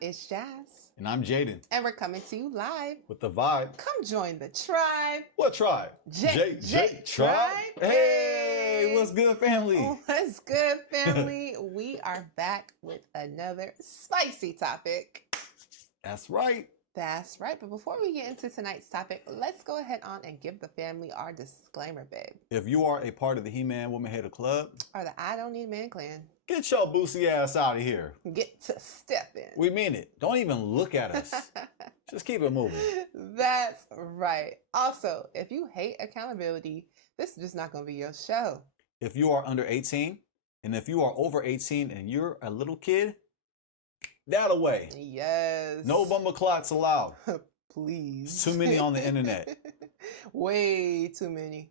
It's Jazz. And I'm Jaden. And we're coming to you live. With the vibe. Come join the tribe. What tribe? J Tribe? Hey, what's good, family? What's good, family? We are back with another spicy topic. That's right. That's right. But before we get into tonight's topic, let's go ahead on and give the family our disclaimer, babe. If you are a part of the He-Man Woman Hater Club, or the I Don't Need Man Clan, get your boosie ass out of here. Get to step in. We mean it. Don't even look at us. Just keep it moving. That's right. Also, if you hate accountability, this is just not going to be your show. If you are under 18, and if you are over 18 and you're a little kid, that away. Yes. No bummer clots allowed. Please. Too many on the internet. Way too many.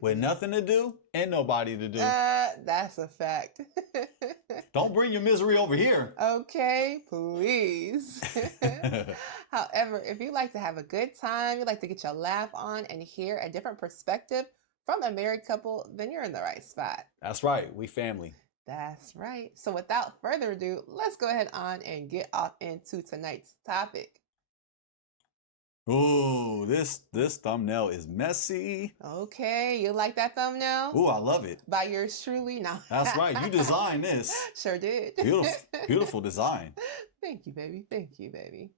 With nothing to do and nobody to do. That's a fact. Don't bring your misery over here. Okay, please. However, if you like to have a good time, you like to get your laugh on and hear a different perspective from a married couple, then you're in the right spot. That's right. We family. That's right. So without further ado, let's go ahead on and get off into tonight's topic. Ooh, this thumbnail is messy. Okay, you like that thumbnail? Ooh, I love it. By yours truly? No. That's right. You designed this. Sure did. Beautiful design. Thank you, baby. Thank you, baby.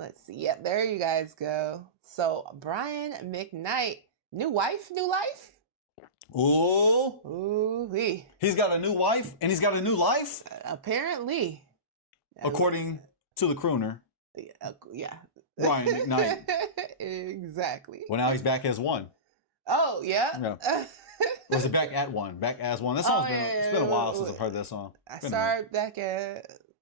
Let's see. Yep, there you guys go. So, Brian McKnight, new wife, new life? Ooh. Ooh-wee. He's got a new wife and he's got a new life? Apparently. According to the crooner. Yeah. Brian McKnight. Exactly. Well, now he's back as one. Oh, yeah. Was it back at one? Back as one. That song's it's been a while since I've heard that song. I started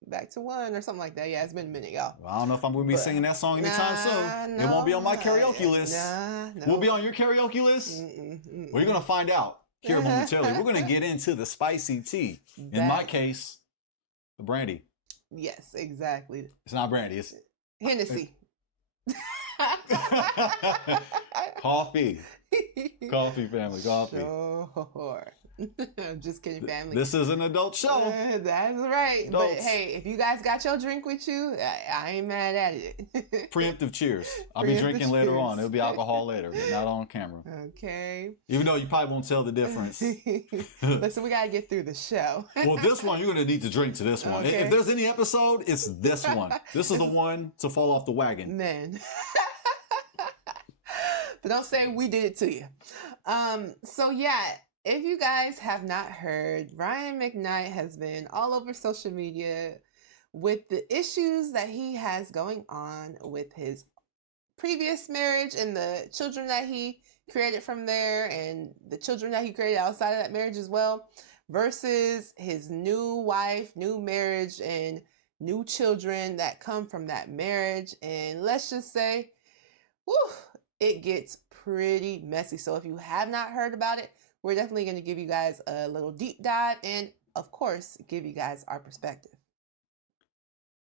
back to one or something like that. Yeah, it's been a minute, y'all. Well, I don't know if I'm going to be singing that song anytime soon. It won't be on my karaoke list. We'll be on your karaoke list? Well, you're going to find out here momentarily. We're going to get into the spicy tea. In my case, the brandy. Yes, exactly. It's not brandy. It's Hennessy. Coffee. Coffee, family. Coffee. Sure. I'm just kidding, family. This is an adult show. That's right. Adults. But hey, if you guys got your drink with you, I ain't mad at it. Preemptive cheers. I'll be drinking later on. It'll be alcohol later, but not on camera. Okay. Even though you probably won't tell the difference. Listen, we got to get through the show. Well, this one, you're going to need to drink to this one. Okay. If there's any episode, it's this one. This is the one to fall off the wagon. Man. But don't say we did it to you. So yeah, if you guys have not heard, Brian McKnight has been all over social media with the issues that he has going on with his previous marriage and the children that he created from there and the children that he created outside of that marriage as well, versus his new wife, new marriage, and new children that come from that marriage. And let's just say, whew, it gets pretty messy. So if you have not heard about it, we're definitely going to give you guys a little deep dive and, of course, give you guys our perspective.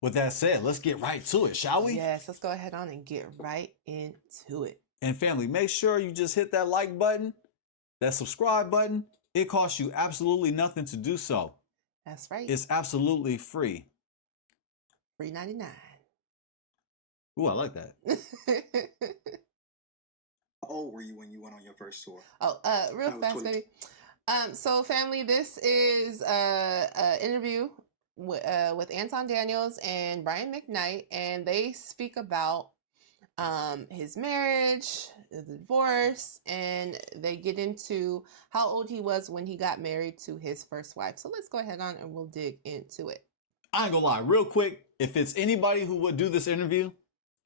With that said, let's get right to it, shall we? Yes, let's go ahead on and get right into it. And family, make sure you just hit that like button, that subscribe button. It costs you absolutely nothing to do so. That's right. It's absolutely free. $3.99. Ooh, I like that. How old were you when you went on your first tour? Oh, real fast, baby. So family, this is a interview with Anton Daniels and Brian McKnight, and they speak about his marriage, the divorce, and they get into how old he was when he got married to his first wife. So let's go ahead on and we'll dig into it. I ain't gonna lie, real quick, if it's anybody who would do this interview,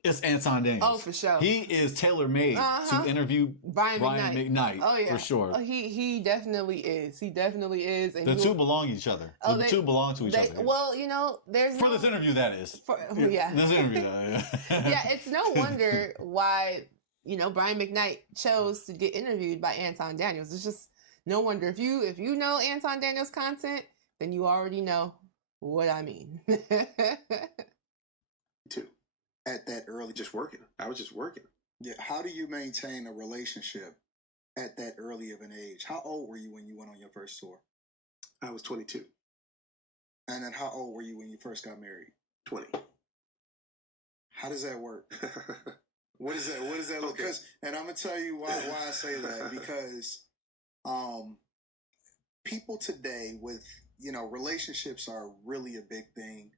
it's Anton Daniels. Oh, for sure. He is tailor-made to interview Brian McKnight. Oh, yeah. For sure. Oh, he definitely is. He definitely is. And the two belong to each other. Oh, the two belong to each other. Well, you know, there's for this interview, that is. Yeah. This interview, yeah. Yeah, it's no wonder why, you know, Brian McKnight chose to get interviewed by Anton Daniels. It's just no wonder. If you know Anton Daniels' content, then you already know what I mean. Too. At that early, just working. I was just working. Yeah. How do you maintain a relationship at that early of an age? How old were you when you went on your first tour? I was 22. And then how old were you when you first got married? 20. How does that work? What is that? What does that look? Okay. And I'm gonna tell you why I say that, because people today with relationships are really a big thing.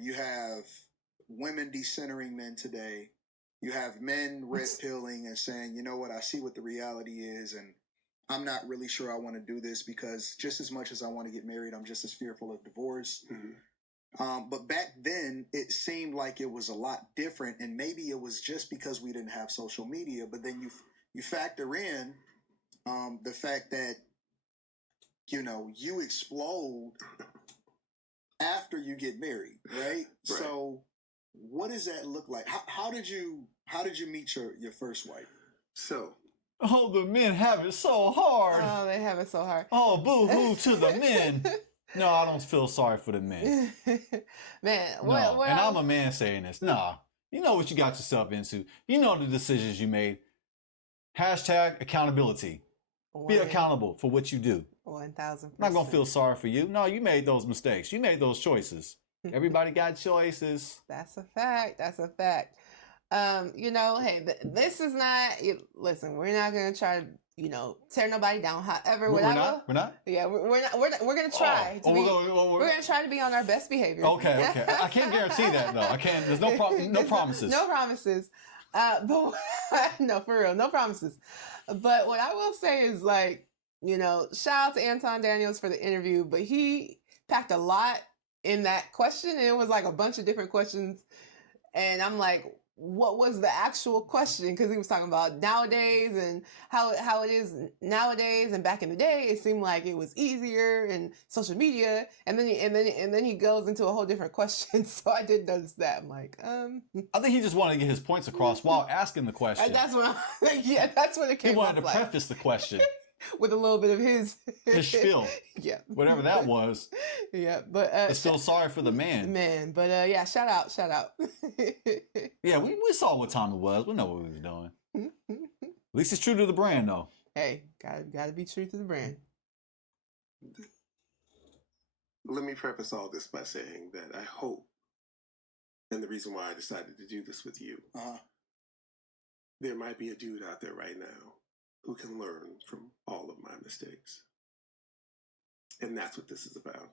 You have women decentering men today. You have men red pilling and saying, you know what, I see what the reality is, and I'm not really sure I want to do this, because just as much as I want to get married, I'm just as fearful of divorce. Mm-hmm. But back then, it seemed like it was a lot different, and maybe it was just because we didn't have social media. But then you factor in the fact that you explode after you get married, right? So, what does that look like? How did you meet your first wife? So. Oh, the men have it so hard. Oh, they have it so hard. Oh, boo-hoo to the men. No, I don't feel sorry for the men. Man, no. And I'm a man saying this. Nah, you know what you got yourself into. You know the decisions you made. Hashtag accountability. Be accountable for what you do. 1,000%. I'm not going to feel sorry for you. No, you made those mistakes. You made those choices. Everybody got choices. That's a fact. That's a fact. Hey, this is not, listen, we're not going to try to, tear nobody down. However, we're not? Yeah, we're not, we're going to try we're going to try to be on our best behavior. Okay. I can't guarantee that, though. I can't, there's no promises. No promises. But no, for real, no promises. But what I will say is, shout out to Anton Daniels for the interview, but he packed a lot in that question, and it was like a bunch of different questions. And I'm like, what was the actual question? Because he was talking about nowadays and how it is nowadays, and back in the day, it seemed like it was easier and social media. And then he goes into a whole different question. So I did notice that. I'm like, I think he just wanted to get his points across while asking the question. And that's what that's what it came. He wanted to preface the question with a little bit of his spiel. Yeah, whatever that was. Yeah, but I feel sorry for the man. But yeah, shout out. Yeah, we saw what time it was. We know what we was doing. At least it's true to the brand, though. Hey, gotta be true to the brand. Let me preface all this by saying that I hope, and the reason why I decided to do this with you, there might be a dude out there right now who can learn from all of my mistakes. And that's what this is about.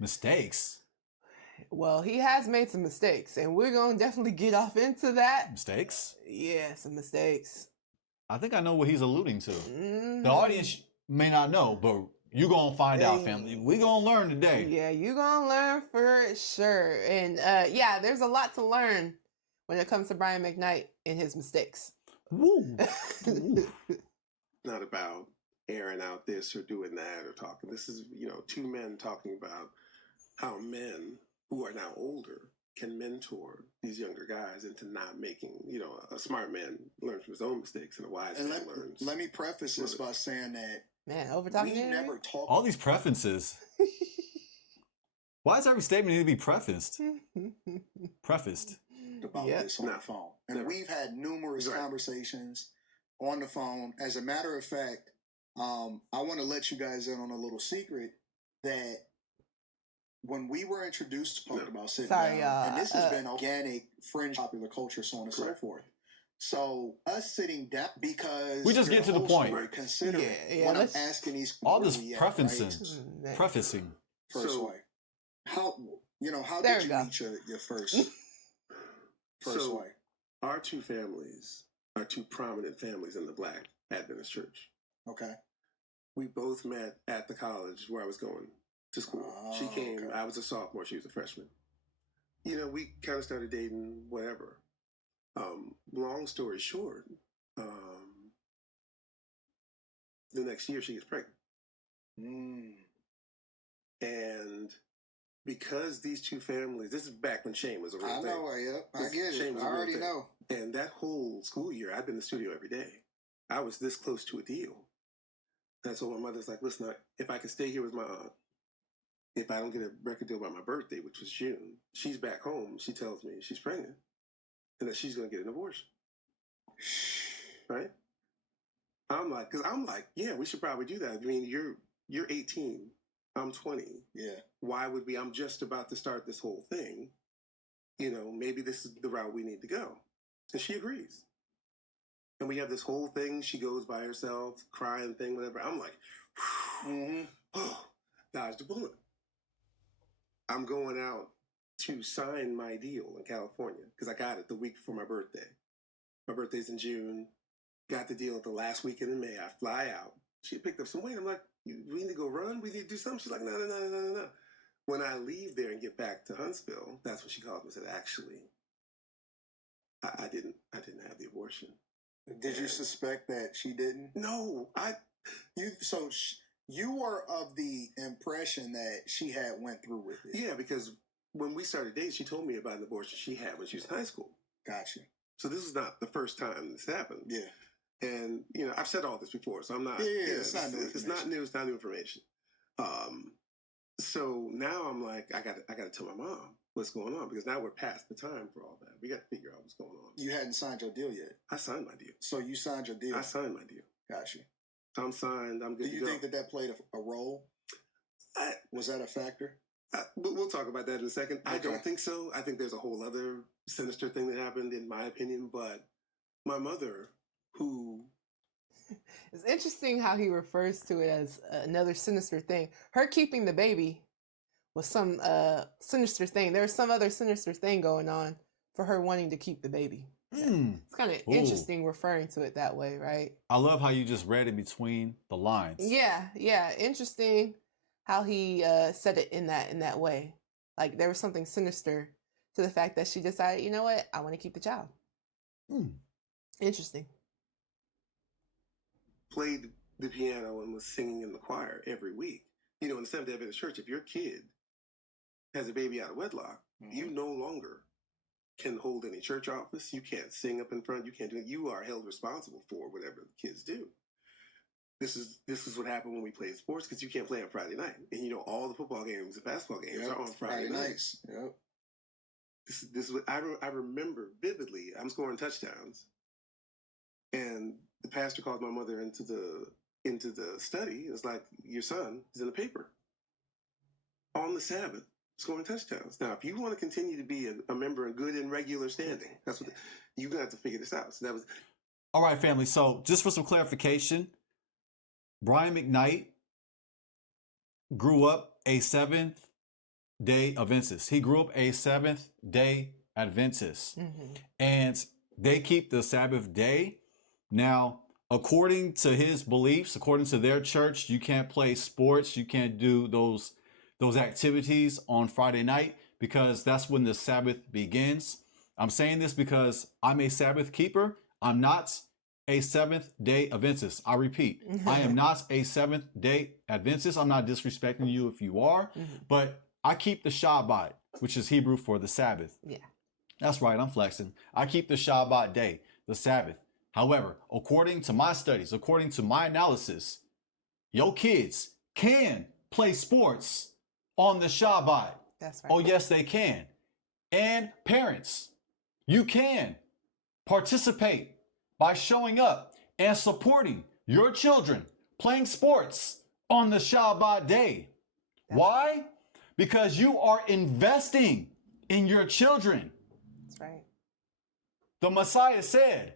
Mistakes? Well, he has made some mistakes, and we're going to definitely get off into that. Mistakes? Yeah, some mistakes. I think I know what he's alluding to. Mm-hmm. The audience may not know, but you're going to find out, family. We're going to learn today. Yeah, you're going to learn for sure. And yeah, there's a lot to learn when it comes to Brian McKnight and his mistakes. Woo. Not about airing out this or doing that or talking. This is, two men talking about how men who are now older can mentor these younger guys into not making, a smart man learns from his own mistakes and a wise man learns. Let me preface this by saying that, man, over talking we never talk. All these prefaces. Why does every statement need to be prefaced? About this on the phone. And we've had numerous conversations on the phone. As a matter of fact, I want to let you guys in on a little secret that when we were introduced to talking about sitting down, and this has been organic, fringe, popular culture, so on and so forth. So us sitting down, because we just get to the point. Consider when I'm asking these all this prefacing. First wife. How did you meet your first wife? Our two families are two prominent families in the Black Adventist Church. Okay. We both met at the college where I was going to school. She came, I was a sophomore, she was a freshman. We kind of started dating, whatever. Long story short, the next year she gets pregnant. And because these two families, this is back when shame was a real thing. I get it. I already know. And that whole school year, I'd been in the studio every day. I was this close to a deal. And so my mother's like, listen, if I can stay here with my aunt, if I don't get a record deal by my birthday, which was June, she's back home. She tells me she's pregnant and that she's going to get an abortion. Right? I'm like, yeah, we should probably do that. I mean, you're 18. I'm 20. Yeah. Why would we? I'm just about to start this whole thing. You know, maybe this is the route we need to go. And she agrees. And we have this whole thing. She goes by herself, crying thing, whatever. I'm like, oh, dodged a bullet. I'm going out to sign my deal in California because I got it the week before my birthday. My birthday's in June. Got the deal at the last weekend in May. I fly out. She picked up some weight. I'm like, we need to go run? We need to do something? She's like, no. When I leave there and get back to Huntsville, that's when she called me and said, actually, I didn't have the abortion. Did you suspect that she didn't? No, you were of the impression that she had went through with it. Yeah, because when we started dating, she told me about an abortion she had when she was in high school. Gotcha. So this is not the first time this happened. Yeah. And, you know, I've said all this before, so I'm not... Yeah, it's not new information. It's not new, it's not new information. So now I'm like, I got to tell my mom what's going on, because now we're past the time for all that. We got to figure out what's going on. You hadn't signed your deal yet? I signed my deal. So you signed your deal? I signed my deal. Gotcha. I'm signed, I'm good to go. Do you think that played a role? Was that a factor? We'll talk about that in a second. Okay. I don't think so. I think there's a whole other sinister thing that happened, in my opinion, but my mother, who... It's interesting how he refers to it as another sinister thing. Her keeping the baby was some sinister thing. There was some other sinister thing going on for her wanting to keep the baby. It's kind of interesting referring to it that way, right? I love how you just read in between the lines. Yeah. Interesting how he said it in that way. Like there was something sinister to the fact that she decided, you know what, I want to keep the child. Interesting. Played the piano and was singing in the choir every week. You know, in the Seventh-day Adventist Church, if your kid has a baby out of wedlock, you no longer can hold any church office. You can't sing up in front. You can't do it. You are held responsible for whatever the kids do. This is what happened when we played sports, because you can't play on Friday night. And you know, all the football games and basketball games are on Friday nights. Yep. This is what I remember vividly. I'm scoring touchdowns, and the pastor called my mother into the study. It's like, your son is in the paper on the Sabbath scoring touchdowns. Now, if you want to continue to be a member in good and regular standing, that's what you're gonna have to figure this out. So that was all right, family. So just for some clarification, Brian McKnight grew up a Seventh-day Adventist. He grew up a Seventh-day Adventist, and they keep the Sabbath day. Now, according to his beliefs, according to their church, you can't play sports. You can't do those activities on Friday night, because that's when the Sabbath begins. I'm saying this because I'm a Sabbath keeper. I'm not a Seventh-day Adventist. I repeat, I am not a Seventh-day Adventist. I'm not disrespecting you if you are, but I keep the Shabbat, which is Hebrew for the Sabbath. Yeah. That's right, I'm flexing. I keep the Shabbat day, the Sabbath. However, according to my studies, according to my analysis, your kids can play sports on the Shabbat. That's right. Oh, yes, they can. And parents, you can participate by showing up and supporting your children playing sports on the Shabbat day. Why? Because you are investing in your children. That's right. The Messiah said,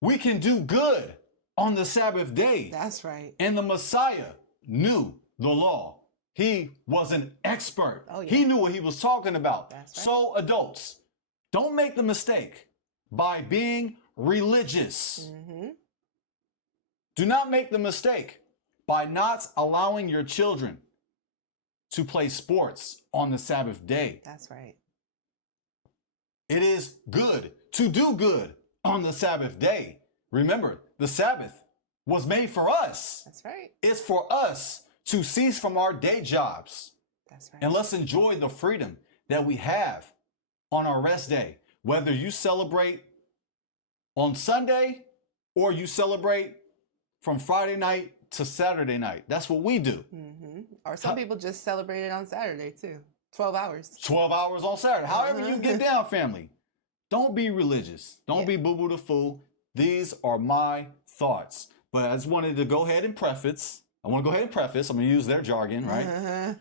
we can do good on the Sabbath day. That's right. And the Messiah knew the law. He was an expert. Oh, yeah. He knew what he was talking about. That's right. So adults, don't make the mistake by being religious. Do not make the mistake by not allowing your children to play sports on the Sabbath day. That's right. It is good to do good on the Sabbath day. Remember, the Sabbath was made for us. That's right. It's for us to cease from our day jobs. That's right. And let's enjoy the freedom that we have on our rest day. Whether you celebrate on Sunday or you celebrate from Friday night to Saturday night. That's what we do. Or some people just celebrate it on Saturday too. 12 hours. 12 hours on Saturday. However you get down, family. Don't be religious. Don't be boo-boo the fool. These are my thoughts. But I just wanted to go ahead and preface I want to go ahead and preface. I'm going to use their jargon, right?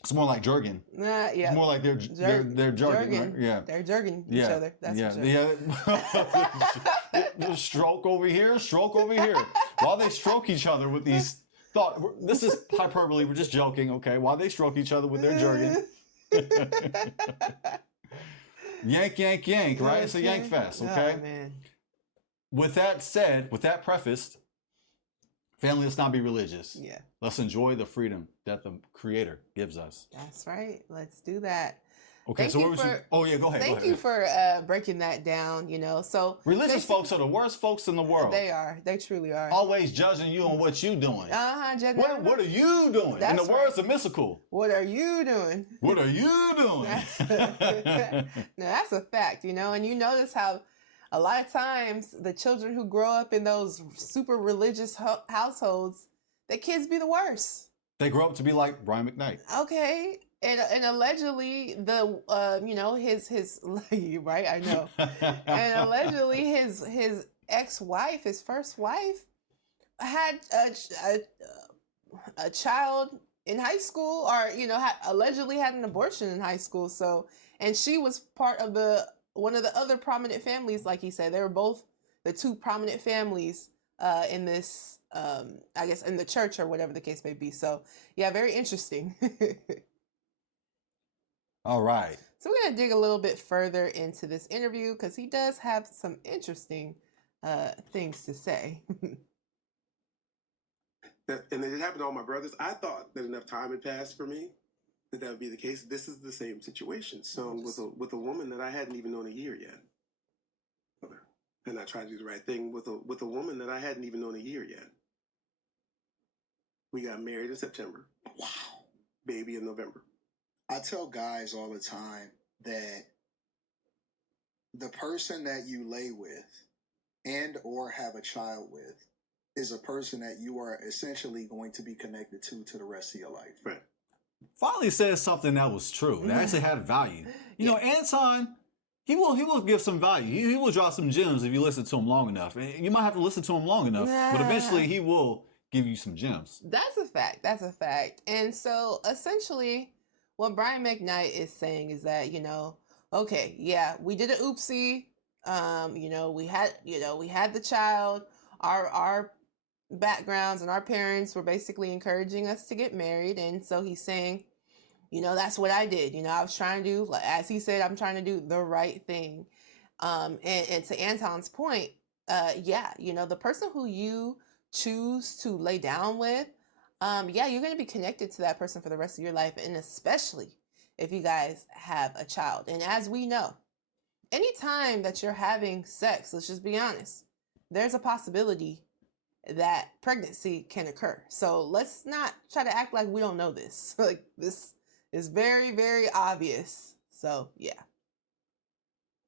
It's more like jargon. Yeah. It's more like their jargon, right? Yeah. They're jargon each other. That's for sure. Yeah. Stroke over here, stroke over here. While they stroke each other with these thought, this is hyperbole. We're just joking, okay? While they stroke each other with their jargon. Yank, yank, yank, right? It's a yank fest, okay? Oh, man. With that said, with that prefaced, family, let's not be religious. Yeah. Let's enjoy the freedom that the Creator gives us. That's right. Let's do that. Okay, Thank so you what was you? Oh yeah, go ahead. Thank you for breaking that down. You know, so religious folks are the worst folks in the world. They are. They truly are. Always judging you on what you doing. Judging. What are you doing? That's in the right. words of Mystical. What are you doing? What are you doing? No, that's a fact. You know, and you notice how a lot of times the children who grow up in those super religious households, the kids be the worst. They grow up to be like Brian McKnight. Okay. And allegedly his right, I know. And allegedly his ex-wife, his first wife, had a child in high school, or allegedly had an abortion in high school. So, and she was part of one of the other prominent families, like he said. They were both the two prominent families in this, I guess, in the church or whatever the case may be. So, yeah, very interesting. All right. So we're going to dig a little bit further into this interview because he does have some interesting things to say. And it happened to all my brothers. I thought that enough time had passed for me that would be the case. This is the same situation. So with a woman that I hadn't even known a year yet. And I tried to do the right thing with a woman that I hadn't even known a year yet. We got married in September. Wow. Baby in November. I tell guys all the time that the person that you lay with and or have a child with is a person that you are essentially going to be connected to the rest of your life. Right. Finally says something that was true. That actually had value. You know, Anton, he will give some value. He will drop some gems if you listen to him long enough. And you might have to listen to him long enough, but eventually he will give you some gems. That's a fact. That's a fact. And so essentially what Brian McKnight is saying is that, okay, yeah, we did an oopsie. We had the child. Our backgrounds and our parents were basically encouraging us to get married. And so he's saying, that's what I did. I was trying to do, as he said, I'm trying to do the right thing. And to Anton's point, the person who you choose to lay down with, you're going to be connected to that person for the rest of your life, and especially if you guys have a child. And as we know, anytime that you're having sex, let's just be honest, there's a possibility that pregnancy can occur. So let's not try to act like we don't know this. Like, this is very, very obvious. So, yeah.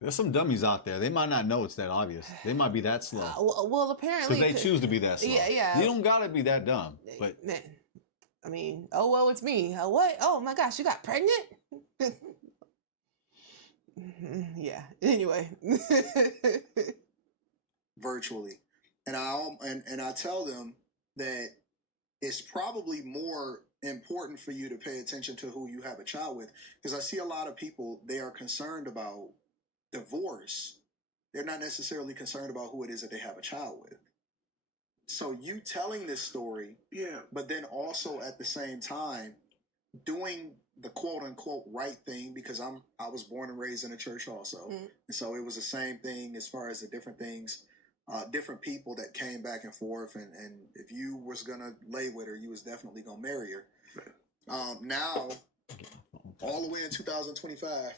There's some dummies out there. They might not know it's that obvious. They might be that slow. Well, apparently, because they choose to be that slow. Yeah. You don't gotta be that dumb. But man, I mean, oh well, it's me. What? Oh my gosh, you got pregnant? Yeah. Anyway, virtually, and I tell them that it's probably more important for you to pay attention to who you have a child with, because I see a lot of people, they are concerned about divorce. They're not necessarily concerned about who it is that they have a child with. So you telling this story, but then also at the same time doing the quote unquote right thing, because I was born and raised in a church also. And so it was the same thing as far as the different things, different people that came back and forth, and if you was gonna lay with her, you was definitely gonna marry her. Now, all the way in 2025.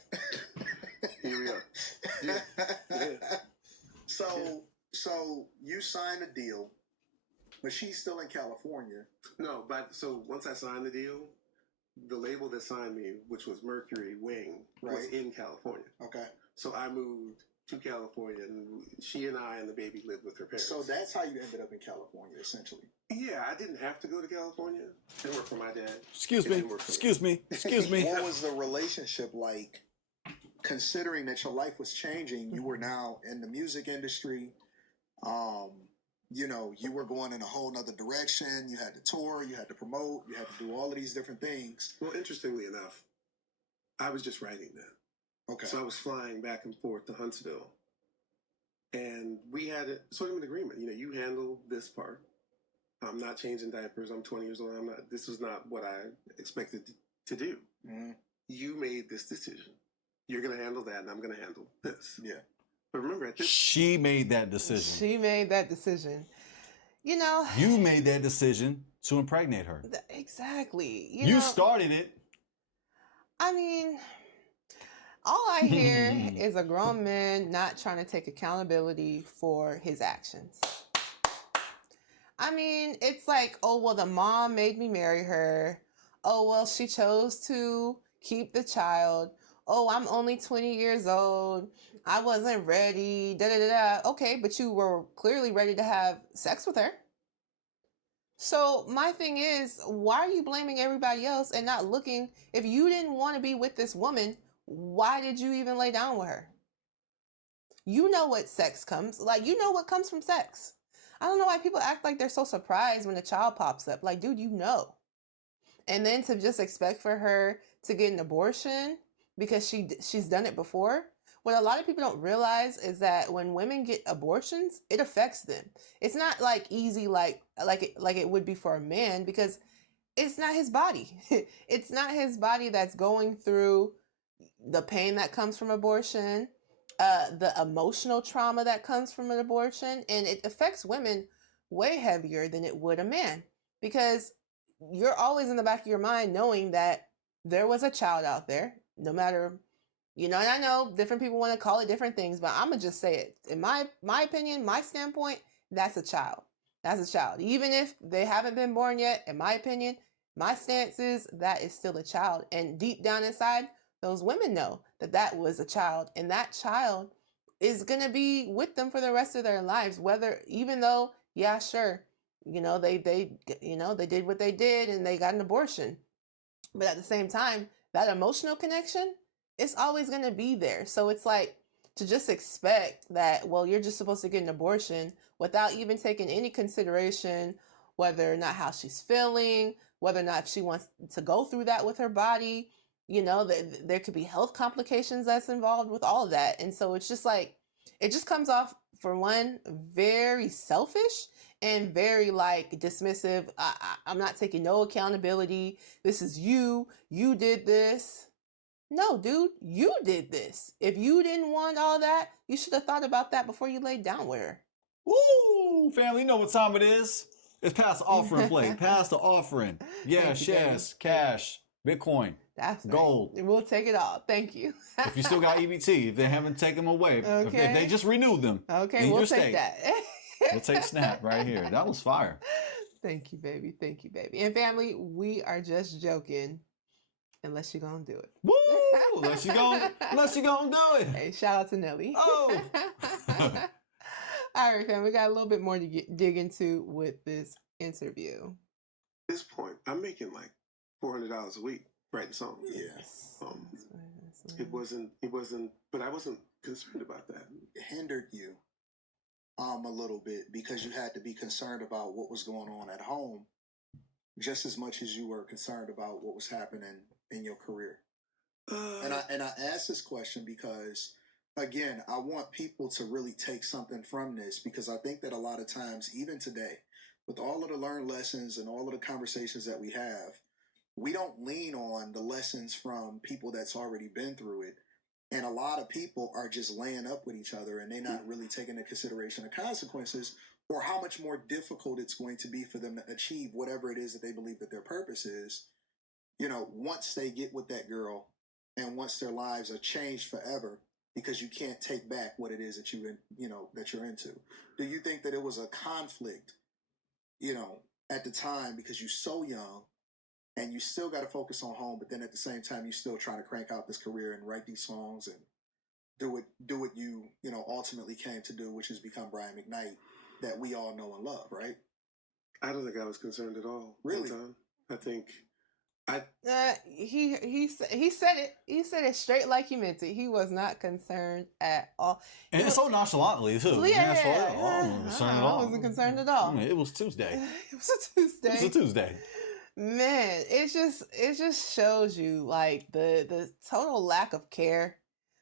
Here we are. So you signed a deal, but she's still in California. No, but so once I signed the deal, the label that signed me, which was Mercury Wing, was in California. Okay. So I moved to California, and she and I and the baby lived with her parents. So that's how you ended up in California, essentially. Yeah, I didn't have to go to California. It worked for my dad. Excuse me. What was the relationship like, considering that your life was changing? You were now in the music industry. you know, you were going in a whole nother direction. You had to tour, you had to promote, you had to do all of these different things. Well, interestingly enough, I was just writing then. Okay. So I was flying back and forth to Huntsville. And we had sort of an agreement. You know, you handle this part. I'm not changing diapers. I'm 20 years old. This was not what I expected to do. Mm-hmm. You made this decision. You're going to handle that, and I'm going to handle this. Yeah. But remember, she made that decision. She made that decision. You know, you made that decision to impregnate her. Exactly. You started it. I mean, all I hear is a grown man not trying to take accountability for his actions. I mean, it's like, oh, well, the mom made me marry her. Oh, well, she chose to keep the child. Oh, I'm only 20 years old. I wasn't ready. Da da da da. Okay, but you were clearly ready to have sex with her. So my thing is, why are you blaming everybody else and not looking? If you didn't want to be with this woman, why did you even lay down with her? You know what sex comes, like, you know what comes from sex. I don't know why people act like they're so surprised when a child pops up. Like, dude, you know. And then to just expect for her to get an abortion because she's done it before. What a lot of people don't realize is that when women get abortions, it affects them. It's not like easy like it would be for a man, because it's not his body. It's not his body that's going through the pain that comes from abortion, the emotional trauma that comes from an abortion, and it affects women way heavier than it would a man, because you're always in the back of your mind knowing that there was a child out there, no matter, you know, and I know different people want to call it different things, but I'm gonna just say it. In my opinion, my standpoint, that's a child. That's a child. Even if they haven't been born yet, in my opinion, my stance is that is still a child. And deep down inside, those women know that that was a child, and that child is gonna be with them for the rest of their lives. Whether, even though, yeah, sure, you know, they did what they did and they got an abortion, but at the same time, that emotional connection, it's always going to be there. So it's like, to just expect that, well, you're just supposed to get an abortion without even taking any consideration whether or not how she's feeling, whether or not she wants to go through that with her body. You know, there could be health complications that's involved with all of that. And so it's just like, it just comes off, for one, very selfish and very like dismissive. I'm not taking no accountability. This is you. You did this. No, dude, you did this. If you didn't want all that, you should have thought about that before you laid down with her. Woo! Family, you know what time it is. It's past the offering plate. Past the offering. Yes, yes. Cash. Bitcoin. That's gold. Right. We'll take it all. Thank you. If you still got EBT, if they haven't taken them away, okay. if they just renewed them. Okay, we'll take that. We'll take Snap right here. That was fire. Thank you, baby. Thank you, baby. And family, we are just joking. Unless you're gonna do it. Woo! Unless you're gonna do it. Hey, shout out to Nelly. Oh. All right, fam. We got a little bit more to dig into with this interview. At this point, I'm making like $400 a week writing songs. Yes. It wasn't, but I wasn't concerned about that. It hindered you a little bit because you had to be concerned about what was going on at home just as much as you were concerned about what was happening in your career. And I asked this question because, again, I want people to really take something from this, because I think that a lot of times, even today, with all of the learned lessons and all of the conversations that we have, we don't lean on the lessons from people that's already been through it. And a lot of people are just laying up with each other, and they're not really taking into consideration the consequences or how much more difficult it's going to be for them to achieve whatever it is that they believe that their purpose is, you know, once they get with that girl and once their lives are changed forever, because you can't take back what it is that that you're into. Do you think that it was a conflict, you know, at the time, because you're so young and you still got to focus on home, but then at the same time, you're still trying to crank out this career and write these songs and do what you ultimately came to do, which is become Brian McKnight, that we all know and love, right? I don't think I was concerned at all. Really? I think He said it. He said it straight like he meant it. He was not concerned at all. And it's so nonchalantly too. I wasn't concerned at all. It was Tuesday. It was a Tuesday. It was a Tuesday. Man, it just shows you like the total lack of care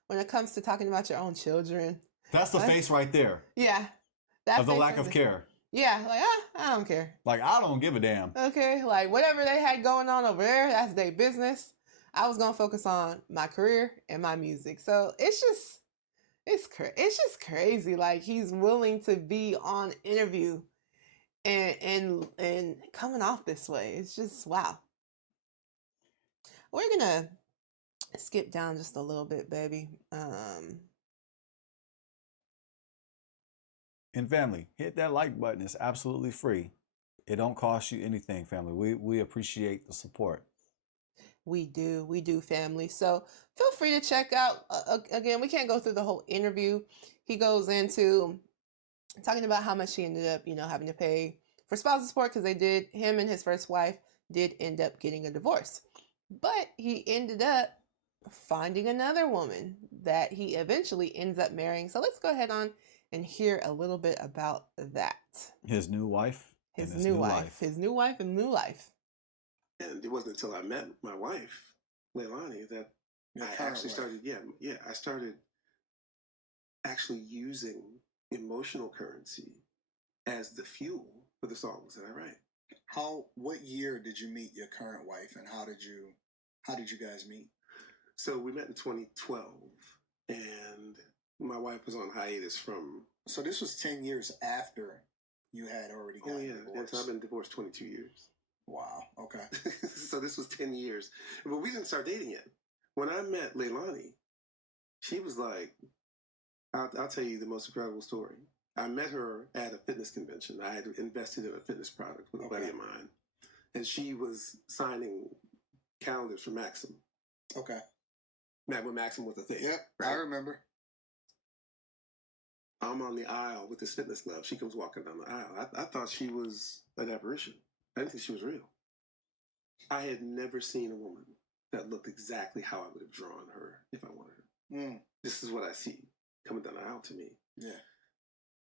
when it comes to talking about your own children. That's the face right there. Yeah. Of the lack of care. Yeah, like, I don't care. Like, I don't give a damn. Okay, like, whatever they had going on over there, that's their business. I was going to focus on my career and my music. So, it's just crazy. Like, he's willing to be on interview and coming off this way. It's just, wow. We're going to skip down just a little bit, baby. And family, hit that like button. It's absolutely free. It don't cost you anything, family. We appreciate the support. We do, family. So feel free to check out. Again, we can't go through the whole interview. He goes into talking about how much he ended up, having to pay for spousal support because him and his first wife did end up getting a divorce. But he ended up finding another woman that he eventually ends up marrying. So let's go ahead on and hear a little bit about that. His new wife. His new wife and new life. And it wasn't until I met my wife, Leilani, that I actually started, I started actually using emotional currency as the fuel for the songs that I write. What year did you meet your current wife, and how did you guys meet? So we met in 2012, and my wife was on hiatus from... So this was 10 years after you had already gotten divorced. So I've been divorced 22 years. Wow, okay. So this was 10 years. But we didn't start dating yet. When I met Leilani, she was like... I'll tell you the most incredible story. I met her at a fitness convention. I had invested in a fitness product with a buddy of mine. And she was signing calendars for Maxim. Okay. When Maxim was a thing. Yep, right? I remember. I'm on the aisle with this fitness glove. She comes walking down the aisle. I thought she was an apparition. I didn't think she was real. I had never seen a woman that looked exactly how I would have drawn her if I wanted her. This is what I see coming down the aisle to me. Yeah.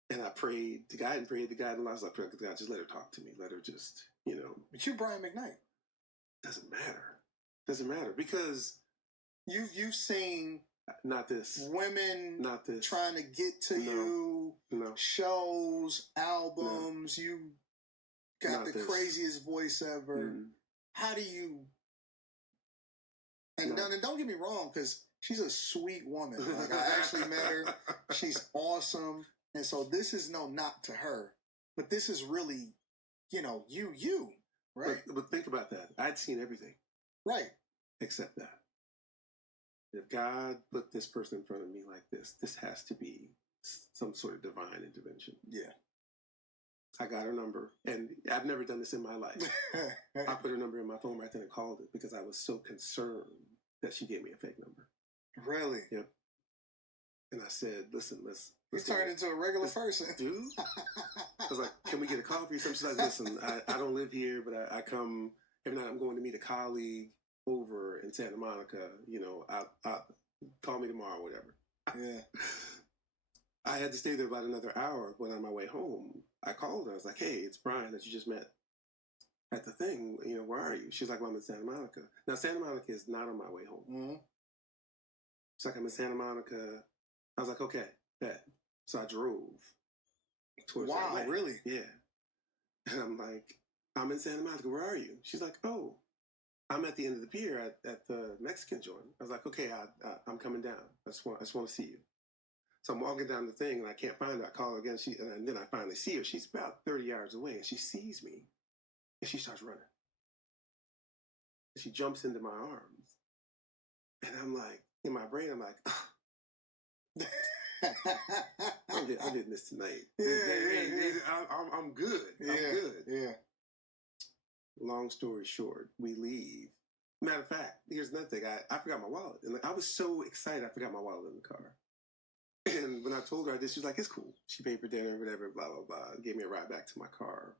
And I prayed to God and prayed to God, and I was like, pray to God, just let her talk to me. Let her just, But you're Brian McKnight. Doesn't matter because you've seen not this women not this trying to get to you. No. Shows, albums. No. You got not the this. Craziest voice ever. How do you? And don't get me wrong, because she's a sweet woman. Like, I actually met her. She's awesome. And so this is no knock to her, but this is really, you, right? But think about that. I'd seen everything. Right. Except that. If God put this person in front of me like this has to be some sort of divine intervention. Yeah. I got her number, and I've never done this in my life. I put her number in my phone right then and called it because I was so concerned that she gave me a fake number. Really? Yep. And I said, listen, you turned into a regular person. Dude? I was like, can we get a coffee or something? She's like, listen, I don't live here, but I come every night. I'm going to meet a colleague over in Santa Monica. I'll call me tomorrow, whatever. Yeah. I had to stay there about another hour, but on my way home, I called her. I was like, hey, it's Brian that you just met at the thing. Where are you? She's like, well, I'm in Santa Monica. Now, Santa Monica is not on my way home. Mm-hmm. She's like, I'm in Santa Monica. I was like, okay, bet. So I drove towards LA. Really? Yeah. And I'm like, I'm in Santa Monica. Where are you? She's like, oh, I'm at the end of the pier at the Mexican joint. I was like, okay, I'm coming down. I just want to see you. So I'm walking down the thing, and I can't find her. I call her again, and then I finally see her. She's about 30 yards away, and she sees me, and she starts running. And she jumps into my arms. And I'm like, in my brain, I'm like, I'm getting this tonight. I'm good. I'm good. Yeah. Long story short, we leave. Matter of fact, here's another thing. I forgot my wallet. And I was so excited I forgot my wallet in the car. And when I told her I did, she was like, it's cool. She paid for dinner, whatever, blah, blah, blah. Gave me a ride back to my car.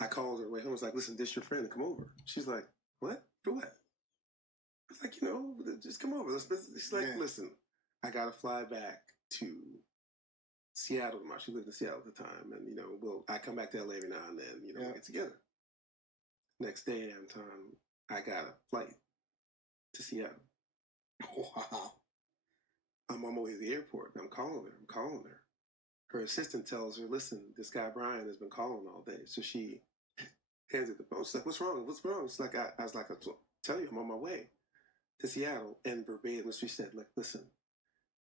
I called her way home. I was like, listen, this your friend. Come over. She's like, What? For what? I was like, you know, just come over. She's like, listen, I got to fly back to Seattle tomorrow. She lived in Seattle at the time. And, you know, I come back to LA every now and then, you know, we'll get together. Next day, I got a flight to Seattle. Wow. I'm on my way to the airport. I'm calling her. Her assistant tells her, listen, this guy Brian has been calling all day. So she hands her the phone. She's like, what's wrong? What's wrong? She's like, I was like, I'll tell you, I'm on my way to Seattle. And verbatim, she said, like, listen,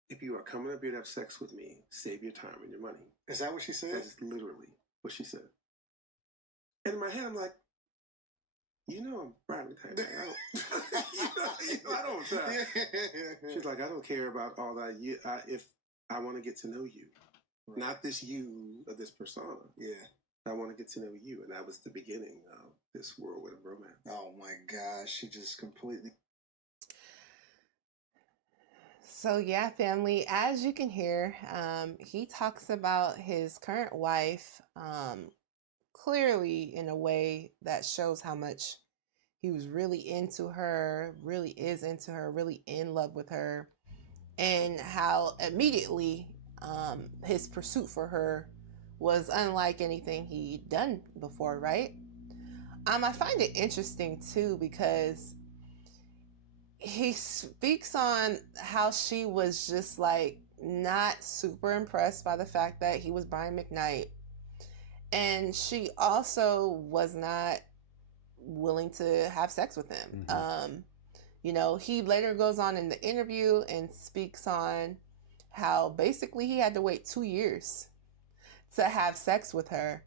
if you are coming up here to have sex with me, save your time and your money. Is that what she said? That's literally what she said. And in my head, I'm like, you know, I'm Brian McKnight. I don't. She's like, I don't care about all that. If I want to get to know you, not this you or this persona. Yeah, I want to get to know you, and that was the beginning of this whirlwind of romance. Oh my gosh, she just completely. So yeah, family, as you can hear, he talks about his current wife clearly in a way that shows how much he was really into her, really is into her, really in love with her, and how immediately his pursuit for her was unlike anything he'd done before, right? I find it interesting too because he speaks on how she was just like not super impressed by the fact that he was Brian McKnight. And she also was not willing to have sex with him. Mm-hmm. You know, he later goes on in the interview and speaks on how basically he had to wait 2 years to have sex with her,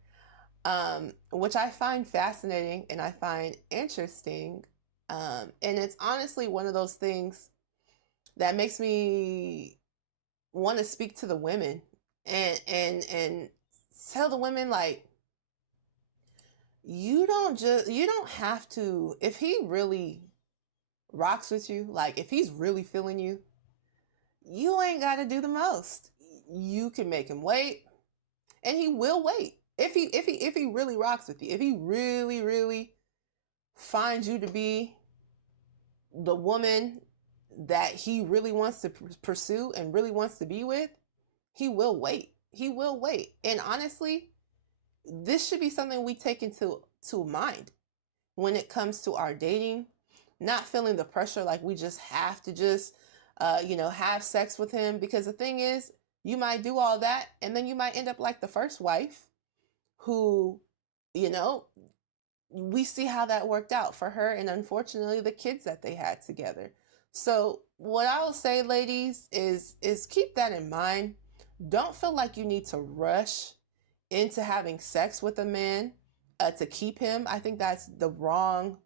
which I find fascinating and I find interesting. And it's honestly one of those things that makes me want to speak to the women and tell the women, like, you don't have to, if he really rocks with you, like if he's really feeling you, you ain't got to do the most. You can make him wait, and he will wait. If he really rocks with you, if he really finds you to be the woman that he really wants to pursue and really wants to be with, he will wait. He will wait. And honestly, this should be something we take into mind when it comes to our dating, not feeling the pressure like we just have to have sex with him. Because the thing is, you might do all that and then you might end up like the first wife who, we see how that worked out for her and unfortunately the kids that they had together. So what I will say, ladies, is keep that in mind. Don't feel like you need to rush into having sex with a man to keep him. I think that's the wrong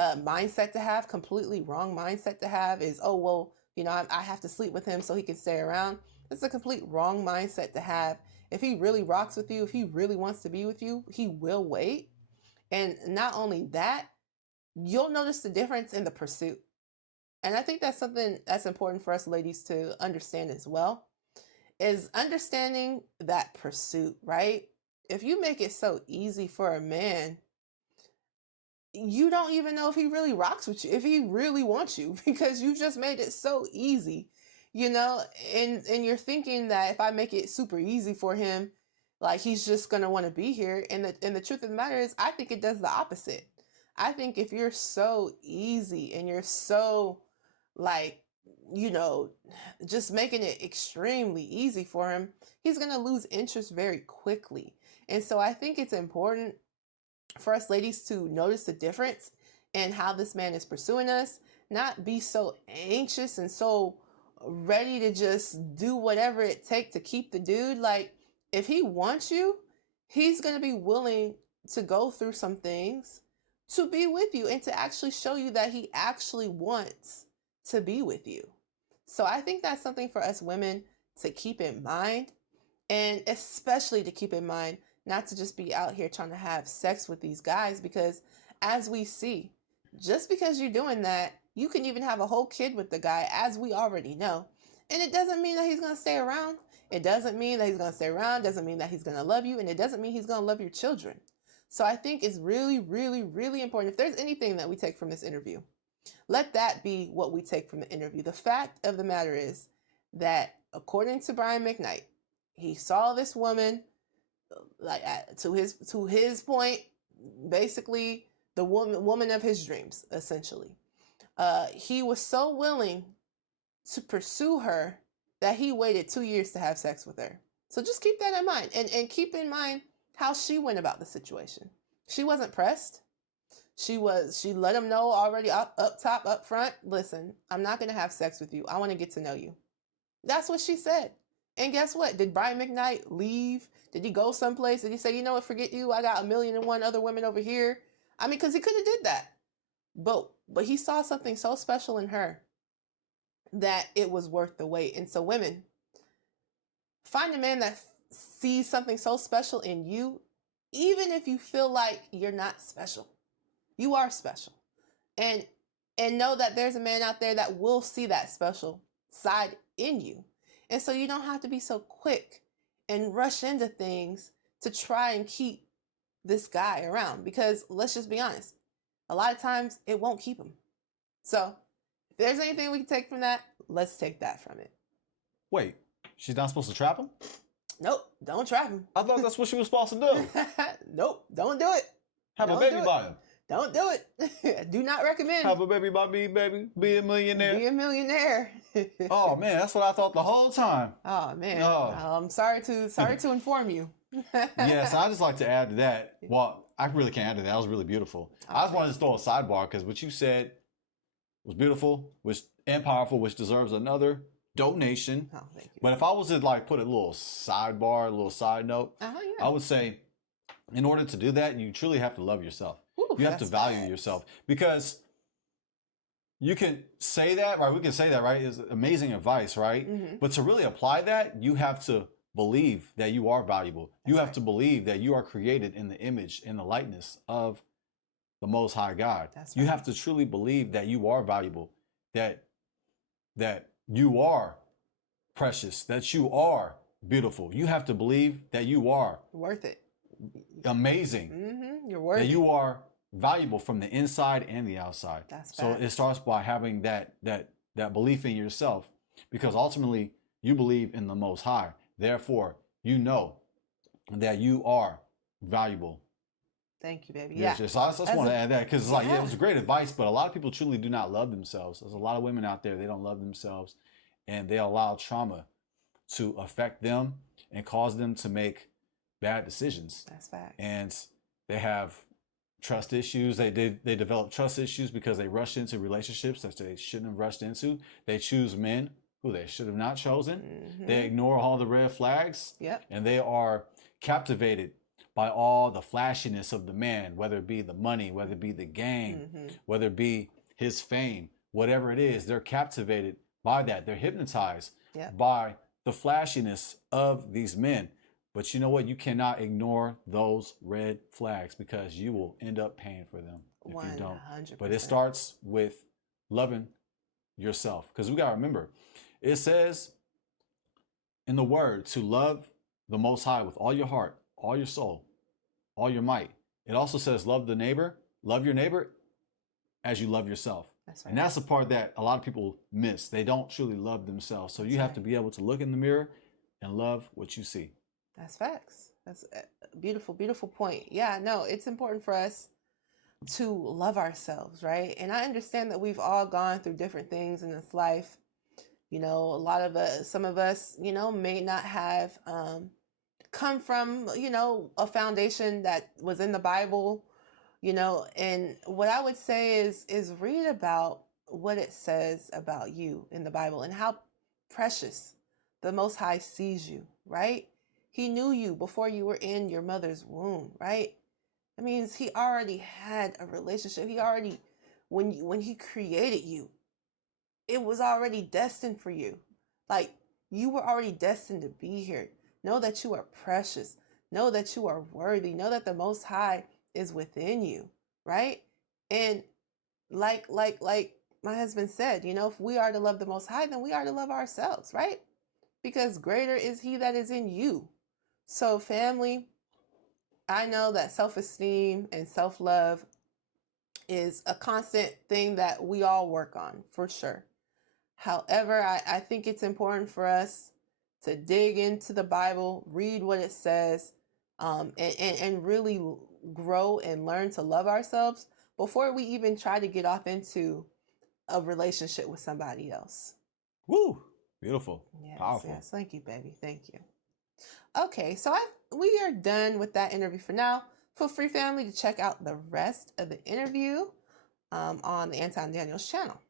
mindset to have. Completely wrong mindset to have is, oh, well, I have to sleep with him so he can stay around. It's a complete wrong mindset to have. If he really rocks with you, if he really wants to be with you, he will wait. And not only that, you'll notice the difference in the pursuit. And I think that's something that's important for us ladies to understand as well, is understanding that pursuit, right? If you make it so easy for a man, you don't even know if he really rocks with you, if he really wants you, because you just made it so easy, and you're thinking that if I make it super easy for him, like he's just going to want to be here. And the truth of the matter is, I think it does the opposite. I think if you're so easy and you're so like, just making it extremely easy for him, he's going to lose interest very quickly. And so I think it's important for us ladies to notice the difference in how this man is pursuing us, not be so anxious and so ready to just do whatever it takes to keep the dude. Like, if he wants you, he's going to be willing to go through some things to be with you and to actually show you that he actually wants to be with you. So I think that's something for us women to keep in mind, and especially to keep in mind not to just be out here trying to have sex with these guys, because as we see, just because you're doing that, you can even have a whole kid with the guy, as we already know. And it doesn't mean that he's going to stay around. It doesn't mean that he's going to stay around. It doesn't mean that he's going to love you. And it doesn't mean he's going to love your children. So I think it's really, really, really important. If there's anything that we take from this interview, let that be what we take from the interview. The fact of the matter is that according to Brian McKnight, he saw this woman, like to his point, basically the woman of his dreams, essentially. He was so willing to pursue her that he waited 2 years to have sex with her. So just keep that in mind, and keep in mind how she went about the situation. She wasn't pressed. She let him know already up top, up front, listen, I'm not going to have sex with you. I want to get to know you. That's what she said. And guess what? Did Brian McKnight leave? Did he go someplace? Did he say, you know what, forget you, I got 1,000,001 other women over here? I mean, because he could have did that. But he saw something so special in her that it was worth the wait. And so women, find a man that sees something so special in you, even if you feel like you're not special. You are special. And know that there's a man out there that will see that special side in you. And so you don't have to be so quick and rush into things to try and keep this guy around, because let's just be honest, a lot of times it won't keep him. So if there's anything we can take from that, let's take that from it. Wait, she's not supposed to trap him? Nope, don't trap him. I thought that's what she was supposed to do. Nope, don't do it. Have a baby by him. Don't do it. Do not recommend. Have a baby by me, baby. Be a millionaire. Be a millionaire. Oh man, that's what I thought the whole time. Oh man. Oh. I'm sorry to inform you. Yes, I just like to add to that. Well, I really can't add to that. That was really beautiful. I just wanted to throw a sidebar because what you said was beautiful, and powerful, which deserves another donation. Oh, thank you. But if I was to like put a little sidebar, a little side note, yeah. I would say, in order to do that, you truly have to love yourself. Ooh, you have to value yourself, because you can say that, right? We can say that, right? It's amazing advice, right? Mm-hmm. But to really apply that, you have to believe that you are valuable. You have to believe that you are created in the image and the likeness of the Most High God. You have to truly believe that you are valuable, that you are precious, that you are beautiful. You have to believe that you are worth it, amazing. Mm-hmm. You're worthy. That you are valuable from the inside and the outside. So it starts by having that belief in yourself, because ultimately you believe in the Most High. Therefore, you know that you are valuable. Thank you, baby. Yes, so I just want to add that, because it's like, it was great advice, but a lot of people truly do not love themselves. There's a lot of women out there, they don't love themselves, and they allow trauma to affect them and cause them to make bad decisions. That's fact. And they have trust issues. They develop trust issues because they rush into relationships that they shouldn't have rushed into. They choose men who they should have not chosen. Mm-hmm. They ignore all the red flags. Yep. And they are captivated by all the flashiness of the man, whether it be the money, whether it be the game, mm-hmm. whether it be his fame, whatever it is, they're captivated by that. They're hypnotized by the flashiness of these men. But you know what? You cannot ignore those red flags, because you will end up paying for them if 100%. You don't. But it starts with loving yourself, because we got to remember, it says in the word to love the Most High with all your heart, all your soul, all your might. It also says love your neighbor as you love yourself. That's right. And that's the part that a lot of people miss. They don't truly love themselves. So you have to be able to look in the mirror and love what you see. That's facts. That's a beautiful, beautiful point. Yeah, no, it's important for us to love ourselves, right? And I understand that we've all gone through different things in this life. You know, a lot of us, some of us, you know, may not have come from, you know, a foundation that was in the Bible, you know, and what I would say is read about what it says about you in the Bible and how precious the Most High sees you, right? He knew you before you were in your mother's womb, right? That means he already had a relationship. He already, when he created you, it was already destined for you. Like, you were already destined to be here. Know that you are precious. Know that you are worthy. Know that the Most High is within you, right? And like my husband said, you know, if we are to love the Most High, then we are to love ourselves, right? Because greater is he that is in you. So family, I know that self-esteem and self-love is a constant thing that we all work on, for sure. However, I think it's important for us to dig into the Bible, read what it says, and really grow and learn to love ourselves before we even try to get off into a relationship with somebody else. Woo! Beautiful. Yes, Powerful. yes. Thank you, baby. Thank you. Okay, so we are done with that interview for now. Feel free, family, to check out the rest of the interview on the Anton Daniels channel.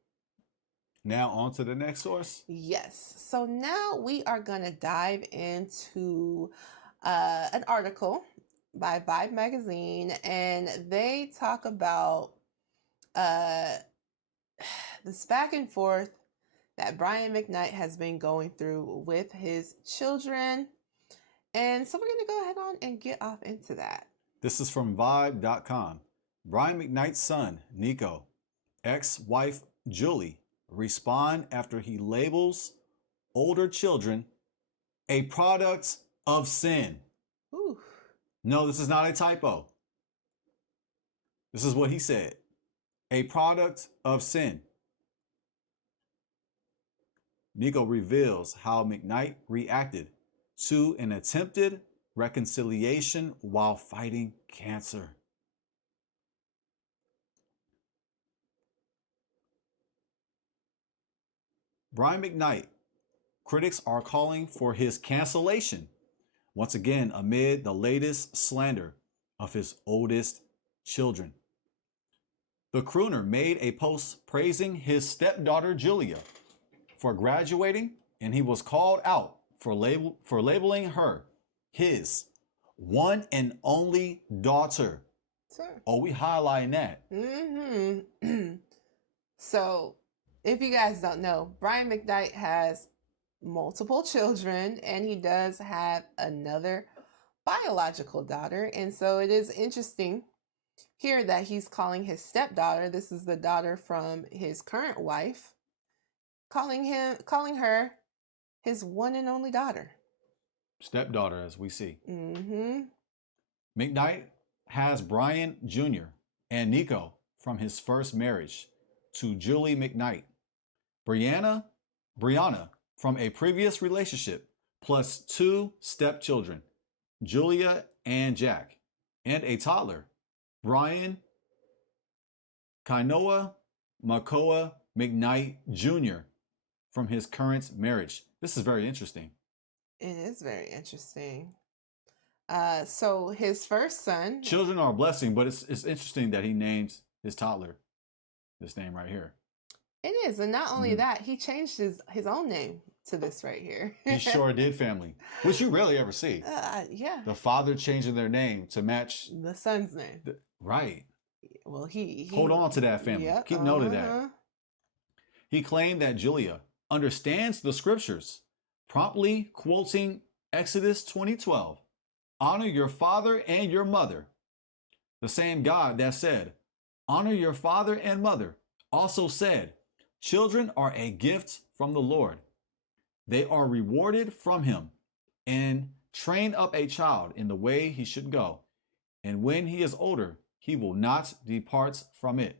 Now on to the next source. Yes. So now we are going to dive into an article by Vibe magazine, and they talk about this back and forth that Brian McKnight has been going through with his children. And so we're going to go ahead on and get off into that. This is from Vibe.com. Brian McKnight's son, Nico, ex-wife Julie, respond after he labels older children a product of sin. Ooh. No, this is not a typo. This is what he said. A product of sin. Nico reveals how McKnight reacted to an attempted reconciliation while fighting cancer. Brian McKnight, critics are calling for his cancellation, once again amid the latest slander of his oldest children. The crooner made a post praising his stepdaughter Julia for graduating, and he was called out for labeling her his one and only daughter. Sure. Oh, we highlighting that. Mm-hmm. So, if you guys don't know, Brian McKnight has multiple children, and he does have another biological daughter. And so it is interesting here that he's calling his stepdaughter, this is the daughter from his current wife, calling her his one and only daughter. Stepdaughter, as we see. Mm-hmm. McKnight has Brian Jr. and Nico from his first marriage to Julie McKnight. Brianna from a previous relationship, plus 2 stepchildren, Julia and Jack, and a toddler, Brian Kainoa Makoa McKnight Jr. from his current marriage. This is very interesting. It is very interesting. So his first son... Children are a blessing, but it's interesting that he names his toddler this name right here. It is, and not only that, he changed his own name to this right here. He sure did, family, which you rarely ever see. Yeah. The father changing their name to match the son's name. Right. Well, he hold on to that, family. Yep, keep note of that. He claimed that Julia understands the scriptures, promptly quoting Exodus 20:12. Honor your father and your mother. The same God that said, honor your father and mother, also said, children are a gift from the Lord. They are rewarded from him. And train up a child in the way he should go. And when he is older, he will not depart from it.